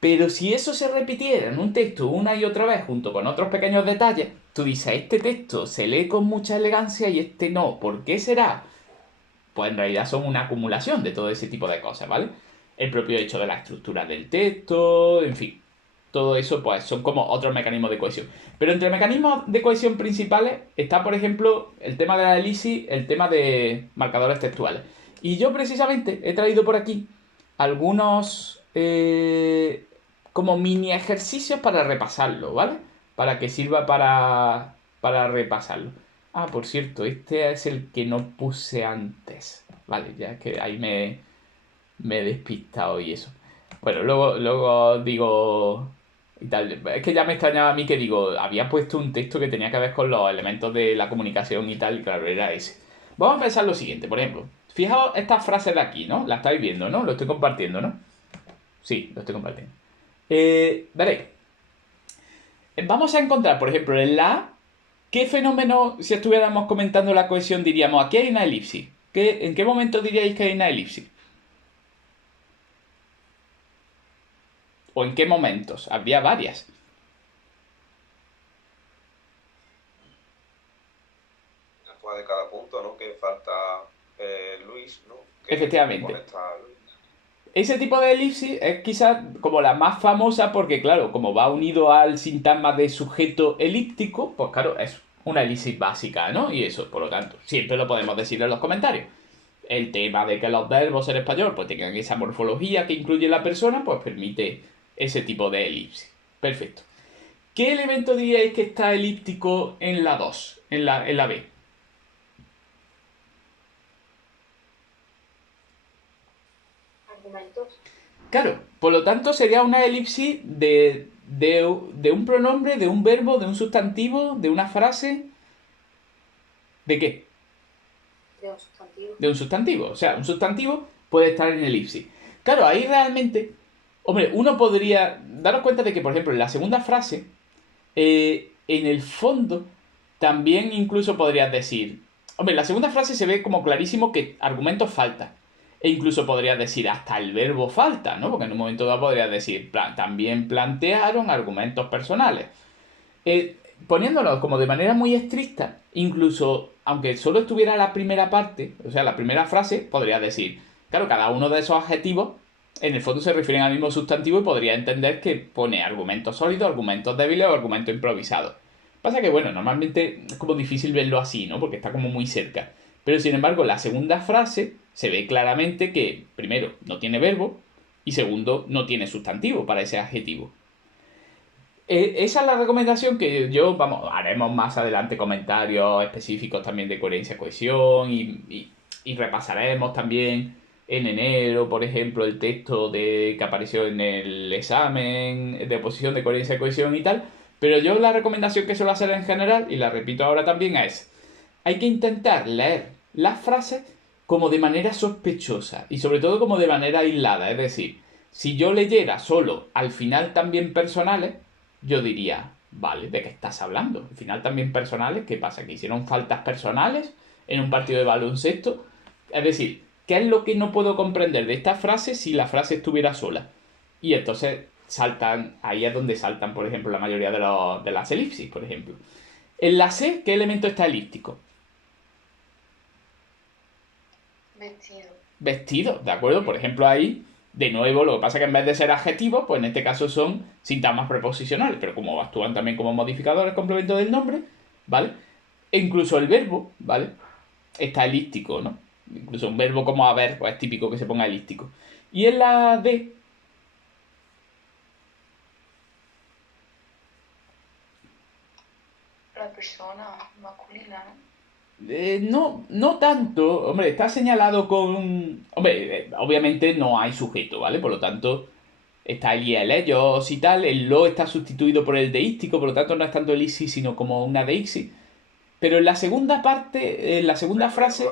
Pero si eso se repitiera en un texto una y otra vez junto con otros pequeños detalles, tú dices, este texto se lee con mucha elegancia y este no. ¿Por qué será? Pues en realidad son una acumulación de todo ese tipo de cosas, ¿vale? El propio hecho de la estructura del texto, en fin. Todo eso, pues, son como otros mecanismos de cohesión. Pero entre mecanismos de cohesión principales está, por ejemplo, el tema de la elipsis, el tema de marcadores textuales. Y yo, precisamente, he traído por aquí algunos como mini ejercicios para repasarlo, ¿vale? Para que sirva para repasarlo. Ah, por cierto, este es el que no puse antes. Vale, ya que ahí me he despistado y eso. Bueno, luego digo y tal. Es que ya me extrañaba a mí que digo, había puesto un texto que tenía que ver con los elementos de la comunicación y tal, y claro, era ese. Vamos a pensar lo siguiente, por ejemplo. Fijaos estas frases de aquí, ¿no? La estáis viendo, ¿no? Lo estoy compartiendo, ¿no? Sí, lo estoy compartiendo. Veréis. Vamos a encontrar, por ejemplo, en la A, ¿qué fenómeno, si estuviéramos comentando la cohesión, diríamos, aquí hay una elipsis? ¿En qué momento diríais que hay una elipsis? ¿O en qué momentos? Habría varias. Después de cada punto, ¿no? Que falta Luis, ¿no? Que Efectivamente. conecta a Luis. Ese tipo de elipsis es quizás como la más famosa porque, claro, como va unido al sintagma de sujeto elíptico, pues claro, es una elipsis básica, ¿no? Y eso, por lo tanto, siempre lo podemos decir en los comentarios. El tema de que los verbos en español pues tengan esa morfología que incluye la persona, pues permite ese tipo de elipsis. Perfecto. ¿Qué elemento diríais que está elíptico en la 2, en la B? Argumentos. Claro, por lo tanto sería una elipsis de un pronombre, de un verbo, de un sustantivo, de una frase. ¿De qué? De un sustantivo. De un sustantivo. O sea, un sustantivo puede estar en elipsis. Claro, ahí realmente, hombre, uno podría daros cuenta de que, por ejemplo, en la segunda frase, en el fondo, también incluso podrías decir, hombre, en la segunda frase se ve como clarísimo que argumentos faltan. E incluso podrías decir hasta el verbo falta, ¿no? Porque en un momento dado podrías decir, también plantearon argumentos personales. Poniéndolo como de manera muy estricta, incluso aunque solo estuviera la primera parte, o sea, la primera frase, podrías decir, claro, cada uno de esos adjetivos en el fondo se refieren al mismo sustantivo y podría entender que pone argumentos sólidos, argumentos débiles o argumentos improvisados. Pasa que, bueno, normalmente es como difícil verlo así, ¿no? Porque está como muy cerca. Pero sin embargo, la segunda frase se ve claramente que, primero, no tiene verbo y segundo, no tiene sustantivo para ese adjetivo. Esa es la recomendación que yo, vamos, haremos más adelante comentarios específicos también de coherencia, cohesión y repasaremos también en enero, por ejemplo, el texto que apareció en el examen de oposición de coherencia, cohesión y tal. Pero yo la recomendación que suelo hacer en general, y la repito ahora también, es hay que intentar leer las frases como de manera sospechosa y sobre todo como de manera aislada. Es decir, si yo leyera solo al final también personales, yo diría, vale, ¿de qué estás hablando? Al final también personales, ¿qué pasa? ¿Que hicieron faltas personales en un partido de baloncesto? Es decir, ¿qué es lo que no puedo comprender de esta frase si la frase estuviera sola? Y entonces saltan, ahí es donde saltan, por ejemplo, la mayoría de las elipsis, por ejemplo. En la C, ¿qué elemento está elíptico? Vestido. Vestido, ¿de acuerdo? Por ejemplo, ahí, de nuevo, lo que pasa es que en vez de ser adjetivos, pues en este caso son sintagmas preposicionales, pero como actúan también como modificadores, complemento del nombre, ¿vale? E incluso el verbo, ¿vale? Está elíptico, ¿no? Incluso un verbo como haber, pues es típico que se ponga elíptico. Y en la D, La persona masculina, ¿no? no tanto, hombre, está señalado con... Hombre, obviamente no hay sujeto, ¿vale? Por lo tanto, está el y el ellos y tal, el lo está sustituido por el deístico, por lo tanto no es tanto el isi, sino como una deixis. Pero en la segunda parte, en la segunda frase,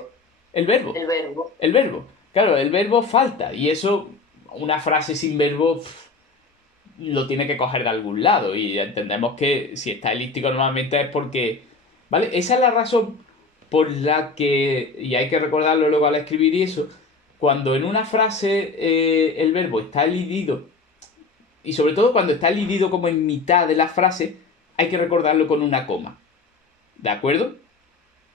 el verbo. El verbo. El verbo. Claro, el verbo falta. Y eso, una frase sin verbo, lo tiene que coger de algún lado. Y entendemos que si está elíptico normalmente es porque... ¿Vale? Esa es la razón por la que, y hay que recordarlo luego al escribir y eso, cuando en una frase el verbo está elidido, y sobre todo cuando está elidido como en mitad de la frase, hay que recordarlo con una coma. ¿De acuerdo?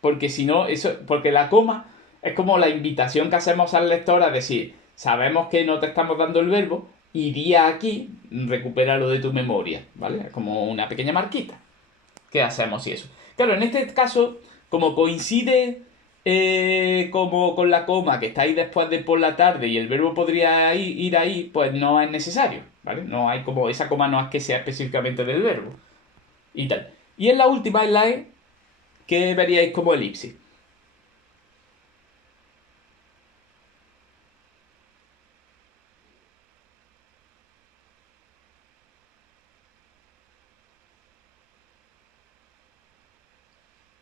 Porque si no, porque la coma es como la invitación que hacemos al lector a decir, sabemos que no te estamos dando el verbo, iría aquí, recupéralo de tu memoria, ¿vale? Es como una pequeña marquita. ¿Qué hacemos y eso? Claro, en este caso, como coincide como con la coma que está ahí después de por la tarde y el verbo podría ir ahí, pues no es necesario, ¿vale? No hay como, esa coma no es que sea específicamente del verbo y tal. Y en la última, en la E, que veríais como elipsis.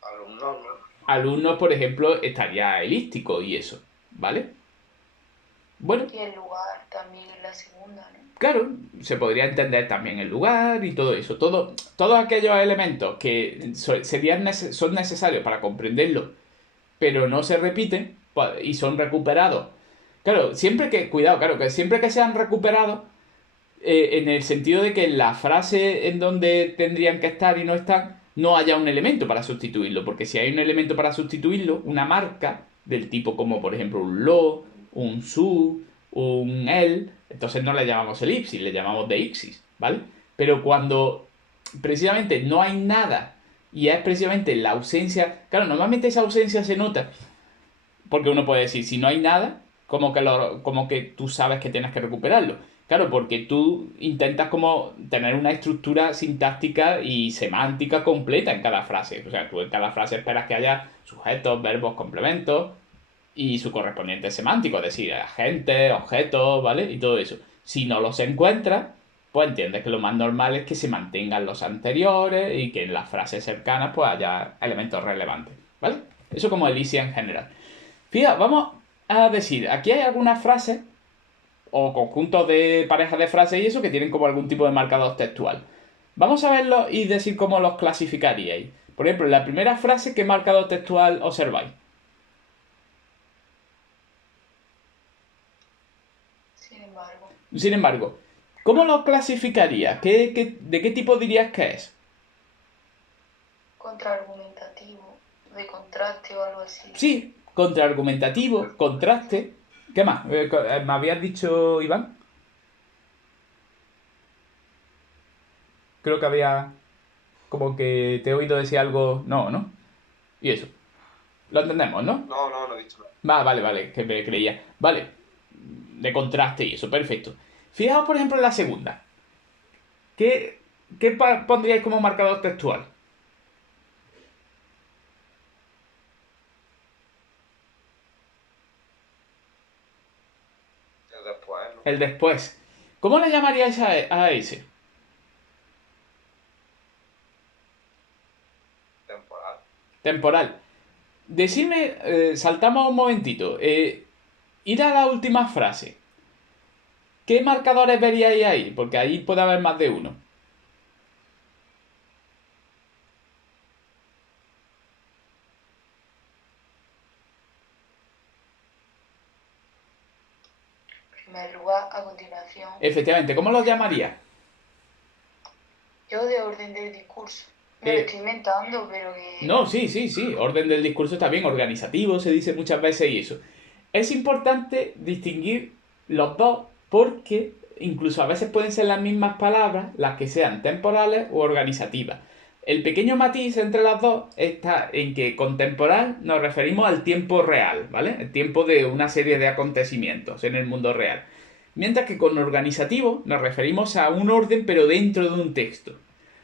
Alumnos, ¿no? Alumnos, por ejemplo, estaría elíptico y eso, ¿vale? Bueno, Y el lugar también en la segunda, ¿no? claro, se podría entender también el lugar y todo eso. Todos aquellos elementos que son necesarios para comprenderlo, pero no se repiten y son recuperados. Claro, cuidado, claro, que siempre que sean recuperados, en el sentido de que en la frase en donde tendrían que estar y no están, no haya un elemento para sustituirlo. Porque si hay un elemento para sustituirlo, una marca del tipo como por ejemplo un lo, un su, un el, entonces no le llamamos elipsis, le llamamos deixis, ¿vale? Pero cuando precisamente no hay nada y es precisamente la ausencia, claro, normalmente esa ausencia se nota porque uno puede decir, si no hay nada, como que tú sabes que tienes que recuperarlo. Claro, porque tú intentas como tener una estructura sintáctica y semántica completa en cada frase. O sea, tú en cada frase esperas que haya sujetos, verbos, complementos y su correspondiente semántico, es decir, agentes, objetos, ¿vale? Y todo eso. Si no los encuentras, pues entiendes que lo más normal es que se mantengan los anteriores y que en las frases cercanas pues haya elementos relevantes, ¿vale? Eso como elipsis en general. Fíjate, vamos a decir, aquí hay algunas frases o conjuntos de parejas de frases y eso que tienen como algún tipo de marcador textual. Vamos a verlos y decir cómo los clasificaríais. Por ejemplo, en la primera frase, ¿qué marcador textual observáis? Sin embargo, ¿cómo lo clasificarías? ¿De qué tipo dirías que es? Contraargumentativo, de contraste o algo así. Sí, contraargumentativo, contraste. ¿Qué más? ¿Me habías dicho, Iván? Creo que había... Como que te he oído decir algo... No, ¿no? Y eso. Lo entendemos, ¿no? No he dicho nada. Vale, que me creía. Vale, de contraste y eso, perfecto. Fijaos, por ejemplo, en la segunda. ¿Qué pondríais como marcador textual? Después, ¿no? El después. ¿Cómo le llamaríais a ese? Temporal. Temporal. Decidme, saltamos un momentito. Ir a la última frase. ¿Qué marcadores veríais ahí? Porque ahí puede haber más de uno. En primer lugar, a continuación. Efectivamente, ¿cómo los llamaría? Yo de orden del discurso. Me lo estoy inventando, pero que... No, sí. Orden del discurso está bien, organizativo, se dice muchas veces y eso. Es importante distinguir los dos porque incluso a veces pueden ser las mismas palabras las que sean temporales o organizativas. El pequeño matiz entre las dos está en que con temporal nos referimos al tiempo real, ¿vale? El tiempo de una serie de acontecimientos en el mundo real. Mientras que con organizativo nos referimos a un orden pero dentro de un texto.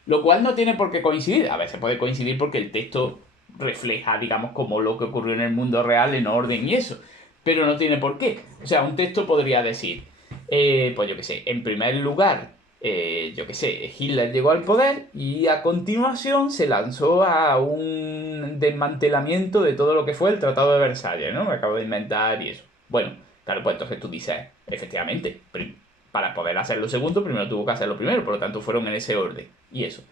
Lo cual no tiene por qué coincidir. A veces puede coincidir porque el texto refleja, digamos, como lo que ocurrió en el mundo real en orden y eso. Pero no tiene por qué. O sea, un texto podría decir, pues yo qué sé, en primer lugar, yo qué sé, Hitler llegó al poder y a continuación se lanzó a un desmantelamiento de todo lo que fue el Tratado de Versalles, ¿no? Me acabo de inventar y eso. Bueno, claro, pues entonces tú dices, efectivamente, para poder hacer lo segundo, primero tuvo que hacer lo primero, por lo tanto fueron en ese orden y eso.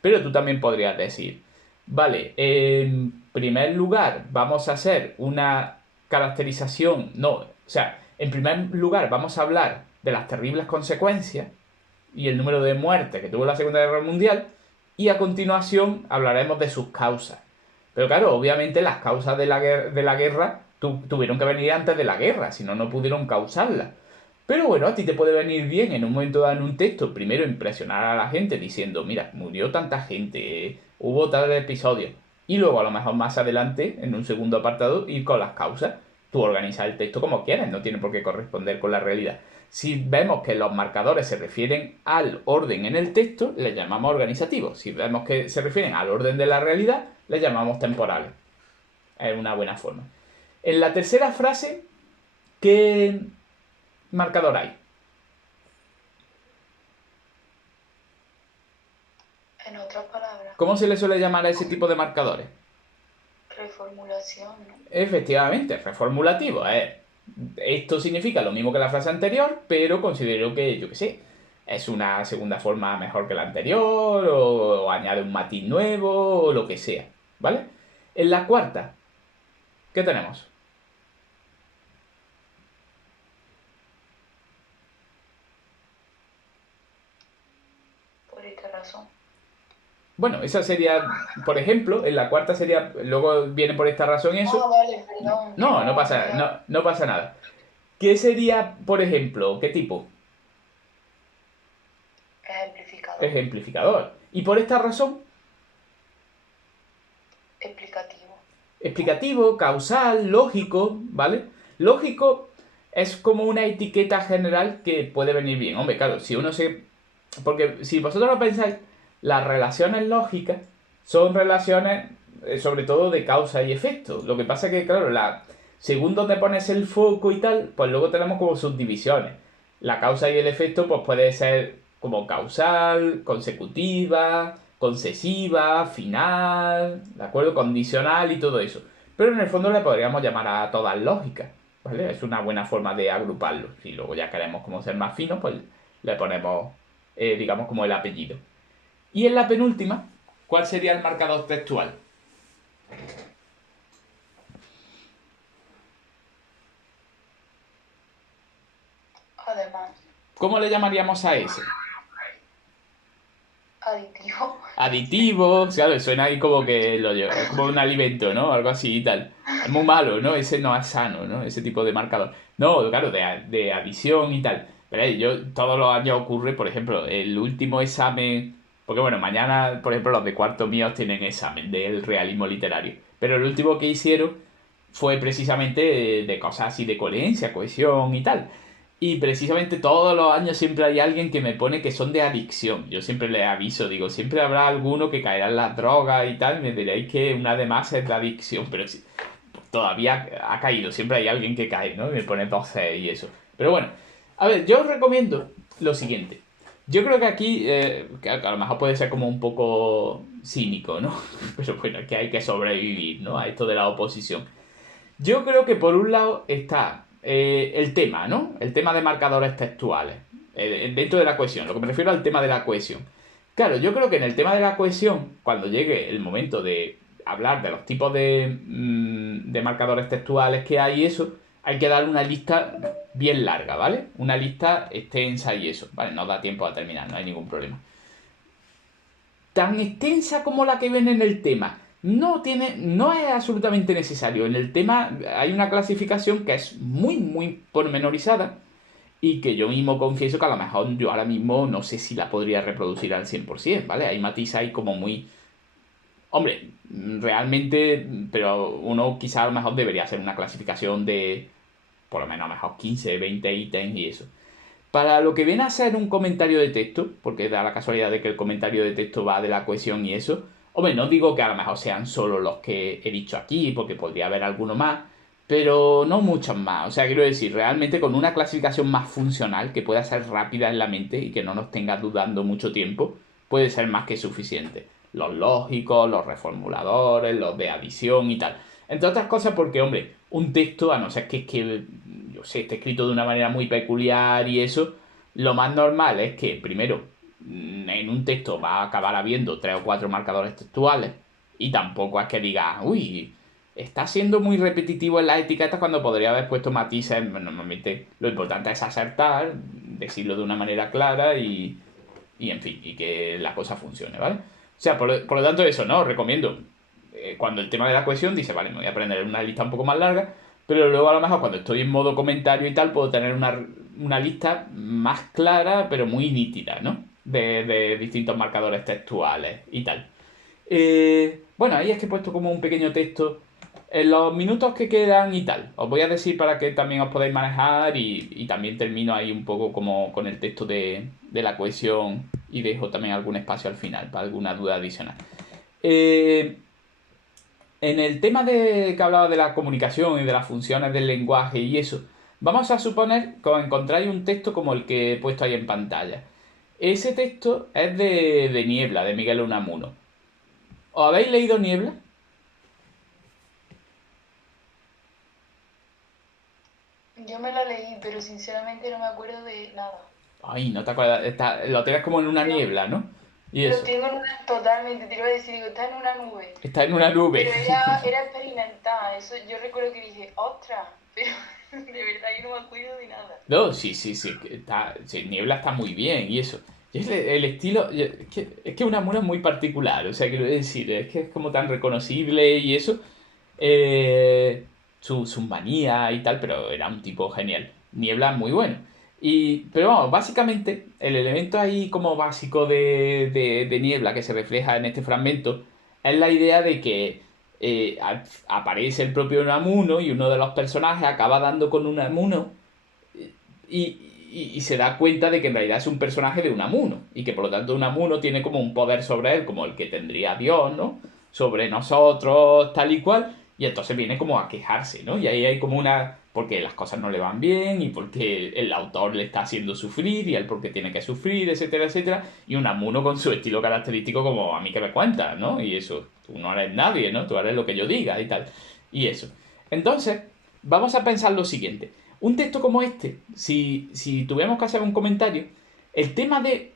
Pero tú también podrías decir, vale, en primer lugar vamos a hacer una caracterización, no, o sea, en primer lugar vamos a hablar de las terribles consecuencias y el número de muertes que tuvo la Segunda Guerra Mundial, y a continuación hablaremos de sus causas. Pero claro, obviamente las causas de la guerra tuvieron que venir antes de la guerra, si no, no pudieron causarlas. Pero bueno, a ti te puede venir bien en un momento dado en un texto, primero impresionar a la gente diciendo, mira, murió tanta gente, hubo tal episodio, y luego a lo mejor más adelante, en un segundo apartado, ir con las causas. Tú organizas el texto como quieras, no tiene por qué corresponder con la realidad. Si vemos que los marcadores se refieren al orden en el texto, les llamamos organizativos. Si vemos que se refieren al orden de la realidad, les llamamos temporales. Es una buena forma. En la tercera frase, ¿qué marcador hay? En otras palabras, ¿Cómo se le suele llamar a ese tipo de marcadores? reformulación, ¿no? Efectivamente, reformulativo. Esto significa lo mismo que la frase anterior, pero considero que, yo qué sé, es una segunda forma mejor que la anterior, o añade un matiz nuevo, o lo que sea, ¿vale? En la cuarta, ¿qué tenemos? Por esta razón. Bueno, esa sería, por ejemplo, en la cuarta sería, luego viene por esta razón eso. Ah, vale, perdón. No, no pasa, no pasa nada. ¿Qué sería, por ejemplo, qué tipo? Ejemplificador. Ejemplificador. Y por esta razón, Explicativo. explicativo, causal, lógico, ¿vale? Lógico es como una etiqueta general que puede venir bien. Hombre, claro, si uno se... Porque si vosotros lo pensáis, las relaciones lógicas son relaciones sobre todo de causa y efecto. Lo que pasa es que, claro, según donde pones el foco y tal, pues luego tenemos como subdivisiones. La causa y el efecto pues puede ser como causal, consecutiva, concesiva, final, ¿de acuerdo? Condicional y todo eso. Pero en el fondo le podríamos llamar a todas lógicas, ¿vale? Es una buena forma de agruparlo. Si luego ya queremos como ser más finos, pues le ponemos, digamos, como el apellido. Y en la penúltima, ¿cuál sería el marcador textual? Además, ¿Cómo le llamaríamos a ese? aditivo. Aditivo, claro, suena ahí como que lo lleva, es como un alimento, ¿no? Algo así y tal. Es muy malo, ¿no? Ese no es sano, ¿no? Ese tipo de marcador. No, claro, de adición y tal. Pero todos los años ocurre, por ejemplo, el último examen. Porque bueno, mañana, por ejemplo, los de cuarto míos tienen examen del realismo literario. Pero el último que hicieron fue precisamente de cosas así de coherencia, cohesión y tal. Y precisamente todos los años siempre hay alguien que me pone que son de adicción. Yo siempre les aviso, digo, siempre habrá alguno que caerá en las drogas y tal. Y me diréis que una de más es la adicción. Pero sí, todavía ha caído. Siempre hay alguien que cae, ¿no? Y me pone 12 y eso. Pero bueno, a ver, yo os recomiendo lo siguiente. Yo creo que aquí, que a lo mejor puede ser como un poco cínico, ¿no? Pero bueno, que hay que sobrevivir, ¿no? A esto de la oposición. Yo creo que por un lado está el tema, ¿no? El tema de marcadores textuales. Dentro de la cohesión. Lo que me refiero al tema de la cohesión. Claro, yo creo que en el tema de la cohesión, cuando llegue el momento de hablar de los tipos de marcadores textuales que hay y eso, hay que dar una lista bien larga, ¿vale? Una lista extensa y eso. Vale, no da tiempo a terminar, no hay ningún problema. Tan extensa como la que viene en el tema. No es absolutamente necesario. En el tema hay una clasificación que es muy, muy pormenorizada y que yo mismo confieso que a lo mejor yo ahora mismo no sé si la podría reproducir al 100%, ¿vale? Hay matices ahí como muy... Hombre, realmente, pero uno quizá a lo mejor debería hacer una clasificación de por lo menos a lo mejor 15, 20 ítems y eso. Para lo que viene a ser un comentario de texto, porque da la casualidad de que el comentario de texto va de la cohesión y eso, hombre, no digo que a lo mejor sean solo los que he dicho aquí, porque podría haber alguno más, pero no muchos más. O sea, quiero decir, realmente con una clasificación más funcional, que pueda ser rápida en la mente y que no nos tenga dudando mucho tiempo, puede ser más que suficiente. Los lógicos, los reformuladores, los de adición y tal. Entre otras cosas porque, hombre, un texto, a no ser que yo sé, esté escrito de una manera muy peculiar y eso, lo más normal es que, primero, en un texto va a acabar habiendo 3 o 4 marcadores textuales y tampoco es que diga, uy, está siendo muy repetitivo en las etiquetas cuando podría haber puesto matices. Normalmente lo importante es acertar, decirlo de una manera clara y en fin, y que la cosa funcione, ¿vale? O sea, por lo tanto eso, ¿no? Os recomiendo, cuando el tema de la cohesión, dice, vale, me voy a aprender una lista un poco más larga, pero luego a lo mejor cuando estoy en modo comentario y tal, puedo tener una lista más clara, pero muy nítida, ¿no? De distintos marcadores textuales y tal. Bueno, ahí es que he puesto como un pequeño texto en los minutos que quedan y tal. Os voy a decir para que también os podáis manejar y también termino ahí un poco como con el texto de la cohesión y dejo también algún espacio al final para alguna duda adicional. En el tema que hablaba de la comunicación y de las funciones del lenguaje y eso, vamos a suponer que os encontráis un texto como el que he puesto ahí en pantalla. Ese texto es de Niebla, de Miguel Unamuno. ¿Os habéis leído Niebla? Yo me la leí, pero sinceramente no me acuerdo de nada. Ay, no te acuerdas. Lo tienes como en una Pero niebla, ¿no? Y lo eso. tengo en una, totalmente, te iba a decir, digo, está en una nube. Está en una nube. Pero era experimental, eso yo recuerdo que dije, ostras, pero de verdad yo no me acuerdo de nada. No, sí, sí, sí. Sí, Niebla está muy bien y eso. Y es el estilo. Es que Unamuno es muy particular. O sea, quiero decir, es que es como tan reconocible y eso. Sus manías y tal, pero era un tipo genial. Niebla muy bueno. Pero vamos, básicamente, el elemento ahí como básico de Niebla que se refleja en este fragmento es la idea de que aparece el propio Unamuno y uno de los personajes acaba dando con Unamuno y se da cuenta de que en realidad es un personaje de Unamuno y que por lo tanto Unamuno tiene como un poder sobre él, como el que tendría Dios, ¿no? Sobre nosotros, tal y cual, y entonces viene como a quejarse, ¿no? Y ahí hay como una... porque las cosas no le van bien y porque el autor le está haciendo sufrir y él porque tiene que sufrir, etcétera, etcétera, y Unamuno con su estilo característico como a mí que me cuentas, ¿no? Y eso, tú no eres nadie, ¿no? Tú eres lo que yo diga y tal. Y eso. Entonces, vamos a pensar lo siguiente. Un texto como este, si tuviéramos que hacer un comentario, el tema de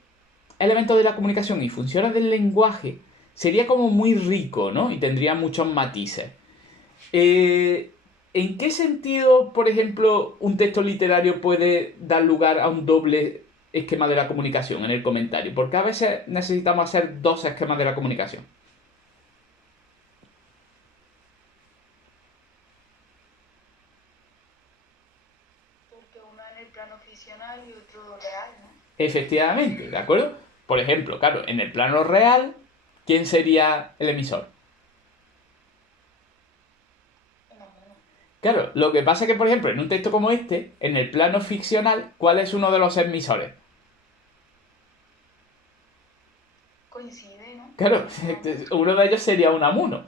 elementos de la comunicación y funciones del lenguaje sería como muy rico, ¿no? Y tendría muchos matices. ¿En qué sentido, por ejemplo, un texto literario puede dar lugar a un doble esquema de la comunicación en el comentario? Porque a veces necesitamos hacer 2 esquemas de la comunicación. Porque uno es el plano ficcional y otro real, ¿no? Efectivamente, ¿de acuerdo? Por ejemplo, claro, en el plano real, ¿quién sería el emisor? No. Claro, lo que pasa es que, por ejemplo, en un texto como este, en el plano ficcional, ¿cuál es uno de los emisores? Coincide, ¿no? Claro, uno de ellos sería Unamuno.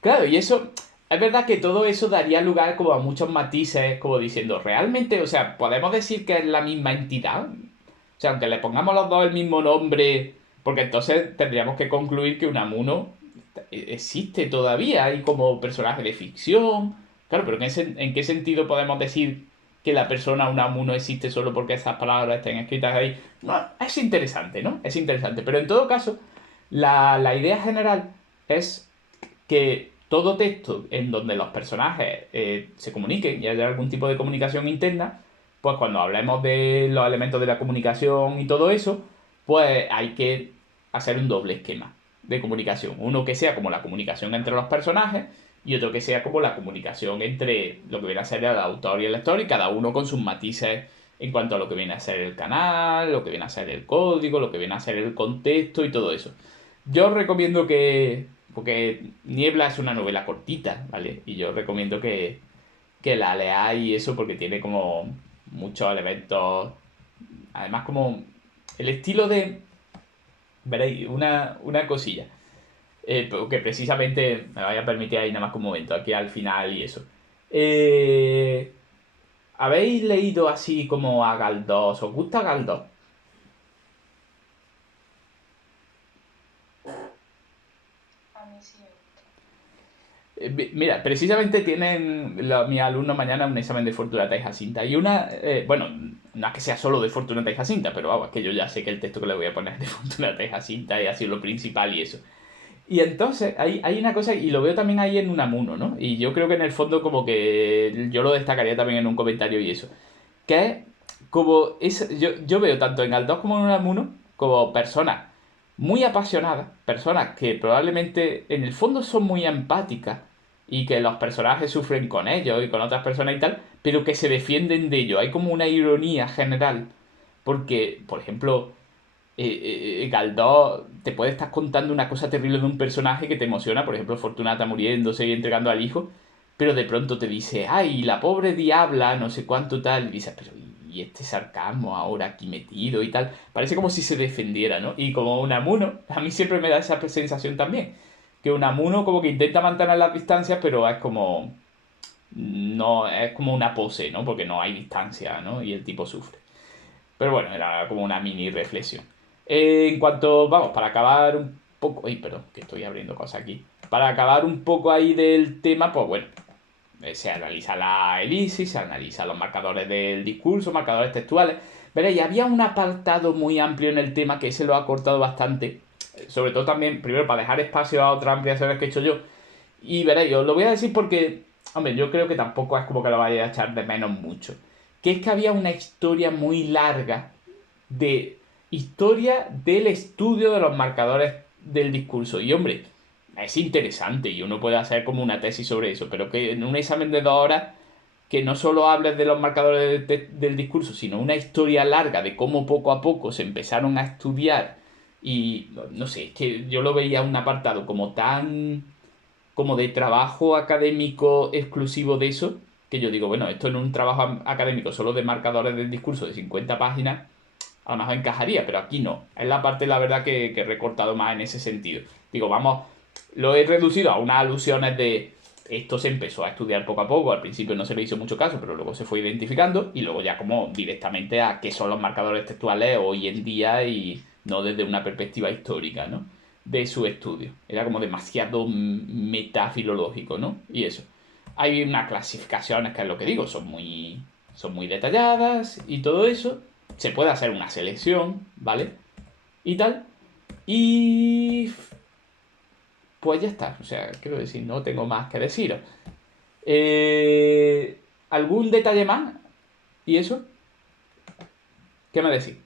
Claro, y eso, es verdad que todo eso daría lugar como a muchos matices, como diciendo, realmente, o sea, podemos decir que es la misma entidad. O sea, aunque le pongamos los dos el mismo nombre, porque entonces tendríamos que concluir que Unamuno existe todavía y como personaje de ficción. Claro, pero ¿en qué sentido podemos decir que la persona Unamuno existe solo porque esas palabras estén escritas ahí? No, es interesante, ¿no? Es interesante. Pero en todo caso, la idea general es que todo texto en donde los personajes se comuniquen y haya algún tipo de comunicación interna, pues cuando hablemos de los elementos de la comunicación y todo eso, pues hay que hacer un doble esquema de comunicación. Uno que sea como la comunicación entre los personajes y otro que sea como la comunicación entre lo que viene a ser el autor y el lector y cada uno con sus matices en cuanto a lo que viene a ser el canal, lo que viene a ser el código, lo que viene a ser el contexto y todo eso. Yo os recomiendo porque Niebla es una novela cortita, ¿vale? Y yo recomiendo que la leáis y eso porque tiene como muchos elementos. Además, como el estilo de... Veréis, una cosilla. Que precisamente me vaya a permitir ahí nada más que un momento, aquí al final y eso. Eh, ¿Habéis leído así como a Galdós? ¿Os gusta Galdós? A mí sí me gusta. Mira, precisamente tienen mis alumnos mañana un examen de Fortunata y Jacinta. Y bueno, no es que sea solo de Fortunata y Jacinta, pero vamos, es que yo ya sé que el texto que le voy a poner es de Fortunata y Jacinta y así lo principal y eso. Y entonces hay una cosa, y lo veo también ahí en Unamuno, ¿no? Y yo creo que en el fondo como que yo lo destacaría también en un comentario y eso. Que es como, yo veo tanto en Galdós como en Unamuno como personas muy apasionadas, personas que probablemente en el fondo son muy empáticas y que los personajes sufren con ellos y con otras personas y tal, pero que se defienden de ello. Hay como una ironía general, porque, por ejemplo, Galdós te puede estar contando una cosa terrible de un personaje que te emociona, por ejemplo, Fortunata muriéndose y entregando al hijo, pero de pronto te dice, ay, la pobre diabla, no sé cuánto tal, y dices, pero ¿y este sarcasmo ahora aquí metido y tal? Parece como si se defendiera, ¿no? Y como Unamuno, a mí siempre me da esa sensación también, que Unamuno como que intenta mantener las distancias, pero es como, no, es como una pose, ¿no? Porque no hay distancia, ¿no? Y el tipo sufre. Pero bueno, era como una mini reflexión. En cuanto, vamos, para acabar un poco... Ay, perdón, que estoy abriendo cosas aquí. Para acabar un poco ahí del tema, pues bueno, se analiza la elipsis, se analiza los marcadores del discurso, marcadores textuales. Veréis, había un apartado muy amplio en el tema que se lo ha cortado bastante. Sobre todo también, primero, para dejar espacio a otras ampliaciones que he hecho yo. Y veréis, os lo voy a decir porque, hombre, yo creo que tampoco es como que lo vaya a echar de menos mucho. Que es que había una historia muy larga de historia del estudio de los marcadores del discurso. Y hombre, es interesante y uno puede hacer como una tesis sobre eso, pero que en un examen de 2 horas que no solo hables de los marcadores del discurso, sino una historia larga de cómo poco a poco se empezaron a estudiar y no sé, es que yo lo veía un apartado como tan como de trabajo académico exclusivo de eso, que yo digo, bueno, esto en un trabajo académico solo de marcadores del discurso de 50 páginas, a lo mejor encajaría, pero aquí no. Es la parte, la verdad, que he recortado más en ese sentido. Digo, vamos, lo he reducido a unas alusiones de esto se empezó a estudiar poco a poco, al principio no se le hizo mucho caso, pero luego se fue identificando y luego ya como directamente a qué son los marcadores textuales hoy en día y no desde una perspectiva histórica, ¿no? De su estudio. Era como demasiado metafilológico, ¿no? Y eso. Hay unas clasificaciones que es lo que digo, son muy detalladas y todo eso. Se puede hacer una selección, ¿vale? Y tal. Y pues ya está. O sea, quiero decir, no tengo más que deciros. Eh, ¿Algún detalle más? ¿Y eso? ¿Qué me decís?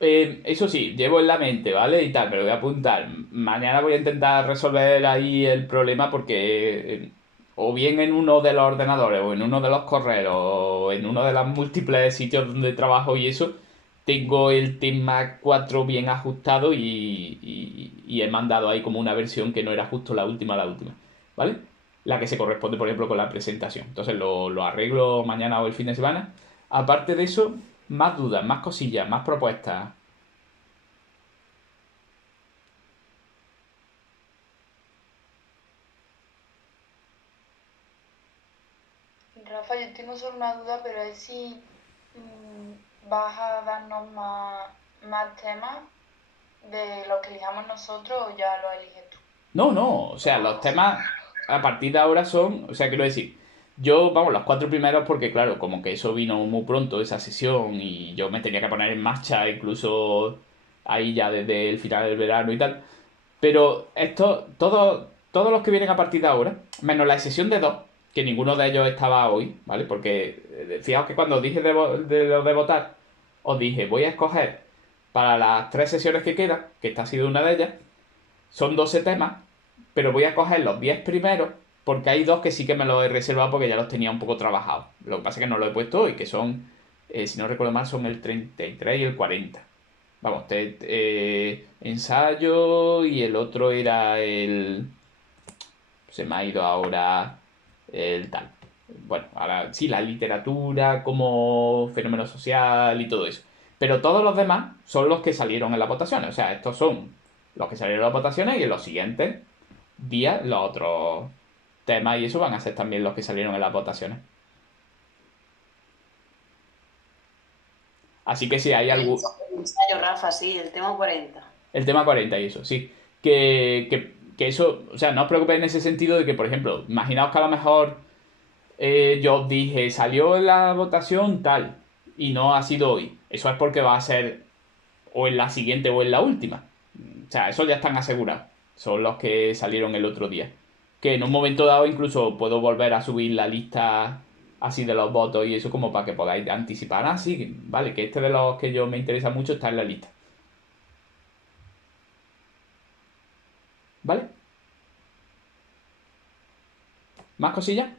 Eso sí, llevo en la mente, ¿vale? Y tal, pero voy a apuntar. Mañana voy a intentar resolver ahí el problema porque o bien en uno de los ordenadores o en uno de los correos o en uno de los múltiples sitios donde trabajo y eso, tengo el tema 4 bien ajustado y he mandado ahí como una versión que no era justo la última, ¿vale? La que se corresponde, por ejemplo, con la presentación. Entonces lo arreglo mañana o el fin de semana. Aparte de eso, más dudas, más cosillas, más propuestas. Rafa, yo tengo solo una duda, pero es si vas a darnos más temas de los que elijamos nosotros o ya los eliges tú. No, no, o sea, los temas a partir de ahora son, o sea, quiero decir, yo, vamos, los 4 primeros porque, claro, como que eso vino muy pronto, esa sesión, y yo me tenía que poner en marcha incluso ahí ya desde el final del verano y tal. Pero todos los que vienen a partir de ahora, menos la sesión de 2, que ninguno de ellos estaba hoy, ¿vale? Porque fijaos que cuando dije de lo de votar, os dije, voy a escoger para las 3 sesiones que quedan, que esta ha sido una de ellas, son 12 temas, pero voy a coger los 10 primeros porque hay dos que sí que me los he reservado porque ya los tenía un poco trabajados. Lo que pasa es que no los he puesto hoy, que son, si no recuerdo mal, son el 33 y el 40. Vamos, ensayo y el otro era el... Se me ha ido ahora el tal. Bueno, ahora sí, la literatura como fenómeno social y todo eso. Pero todos los demás son los que salieron en las votaciones. O sea, estos son los que salieron las votaciones, y en los siguientes días los otros temas y eso van a ser también los que salieron en las votaciones. Así que si hay algún... El ensayo, Rafa, sí, el tema 40. El tema 40 y eso, sí. Que eso, o sea, no os preocupéis en ese sentido de que, por ejemplo, imaginaos que a lo mejor yo os dije, salió en la votación tal, y no ha sido hoy. Eso es porque va a ser o en la siguiente o en la última. O sea, eso ya están asegurados. Son los que salieron el otro día. Que en un momento dado incluso puedo volver a subir la lista así de los votos y eso como para que podáis anticipar. Ah, sí, vale, que este de los que yo me interesa mucho está en la lista. ¿Vale? ¿Más cosillas?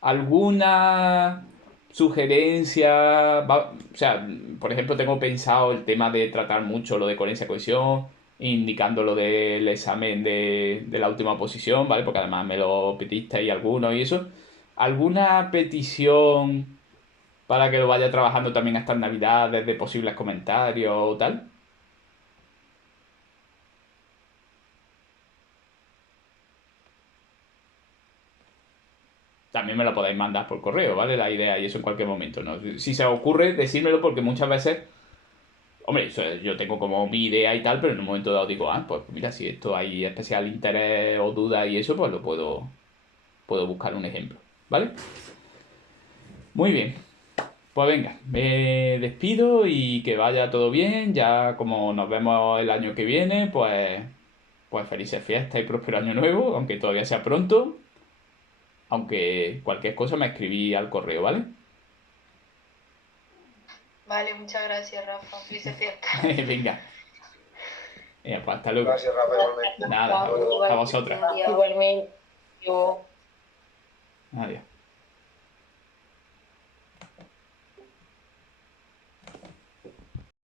¿Alguna sugerencia? O sea, por ejemplo, tengo pensado el tema de tratar mucho lo de coherencia-cohesión, indicando lo del examen de la última posición, ¿vale? Porque además me lo pedisteis algunos y eso. ¿Alguna petición para que lo vaya trabajando también hasta en Navidad, desde posibles comentarios o tal? También me lo podéis mandar por correo, ¿vale? La idea y eso en cualquier momento, ¿no? Si se os ocurre, decírmelo porque muchas veces, hombre, yo tengo como mi idea y tal, pero en un momento dado digo, ah, pues mira, si esto hay especial interés o duda y eso, pues lo puedo buscar un ejemplo, ¿vale? Muy bien. Pues venga, me despido y que vaya todo bien. Ya como nos vemos el año que viene, pues felices fiestas y próspero año nuevo, aunque todavía sea pronto. Aunque cualquier cosa me escribí al correo, ¿vale? Vale, muchas gracias, Rafa. Felices fiestas. Venga. Pues hasta luego. Gracias, Rafa, igualmente. Nada, Hasta luego. a vosotras. Igualmente, yo... Adiós.